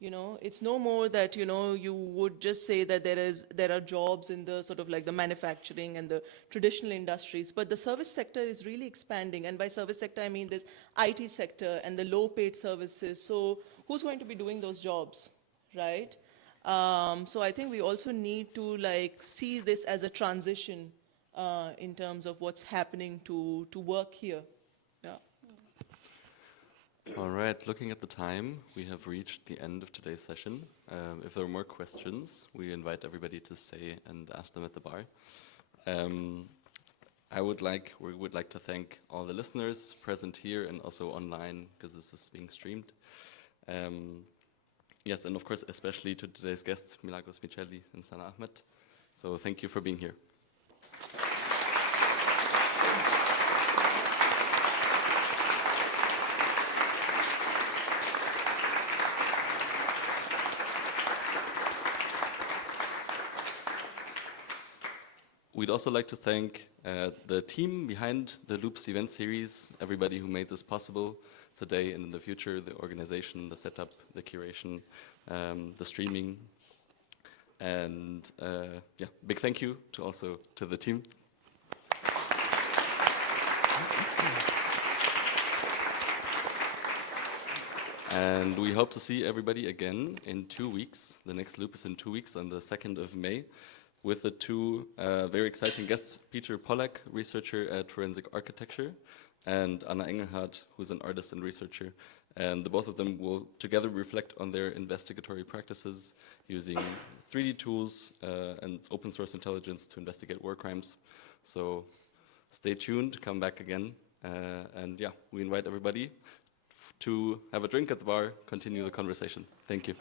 It's no more that, you would just say that there are jobs in the sort of like the manufacturing and the traditional industries, but the service sector is really expanding. And by service sector, I mean this IT sector and the low paid services. So who's going to be doing those jobs, right? So I think we also need to like see this as a transition in terms of what's happening to work here. Yeah. All right, looking at the time, we have reached the end of today's session. If there are more questions, we invite everybody to stay and ask them at the bar. We would like to thank all the listeners present here and also online, because this is being streamed. Yes, and of course, especially to today's guests, Milagros Miceli and Sana Ahmad. So thank you for being here. We'd also like to thank the team behind the Loops event series, everybody who made this possible today and in the future, the organization, the setup, the curation, the streaming. And yeah, big thank you to the team. And we hope to see everybody again in 2 weeks. The next loop is in 2 weeks on the 2nd of May. With the two very exciting guests, Peter Pollack, researcher at Forensic Architecture, and Anna Engelhardt, who's an artist and researcher. And the both of them will together reflect on their investigatory practices using 3D tools and open source intelligence to investigate war crimes. So stay tuned, come back again. And yeah, we invite everybody to have a drink at the bar, continue the conversation. Thank you.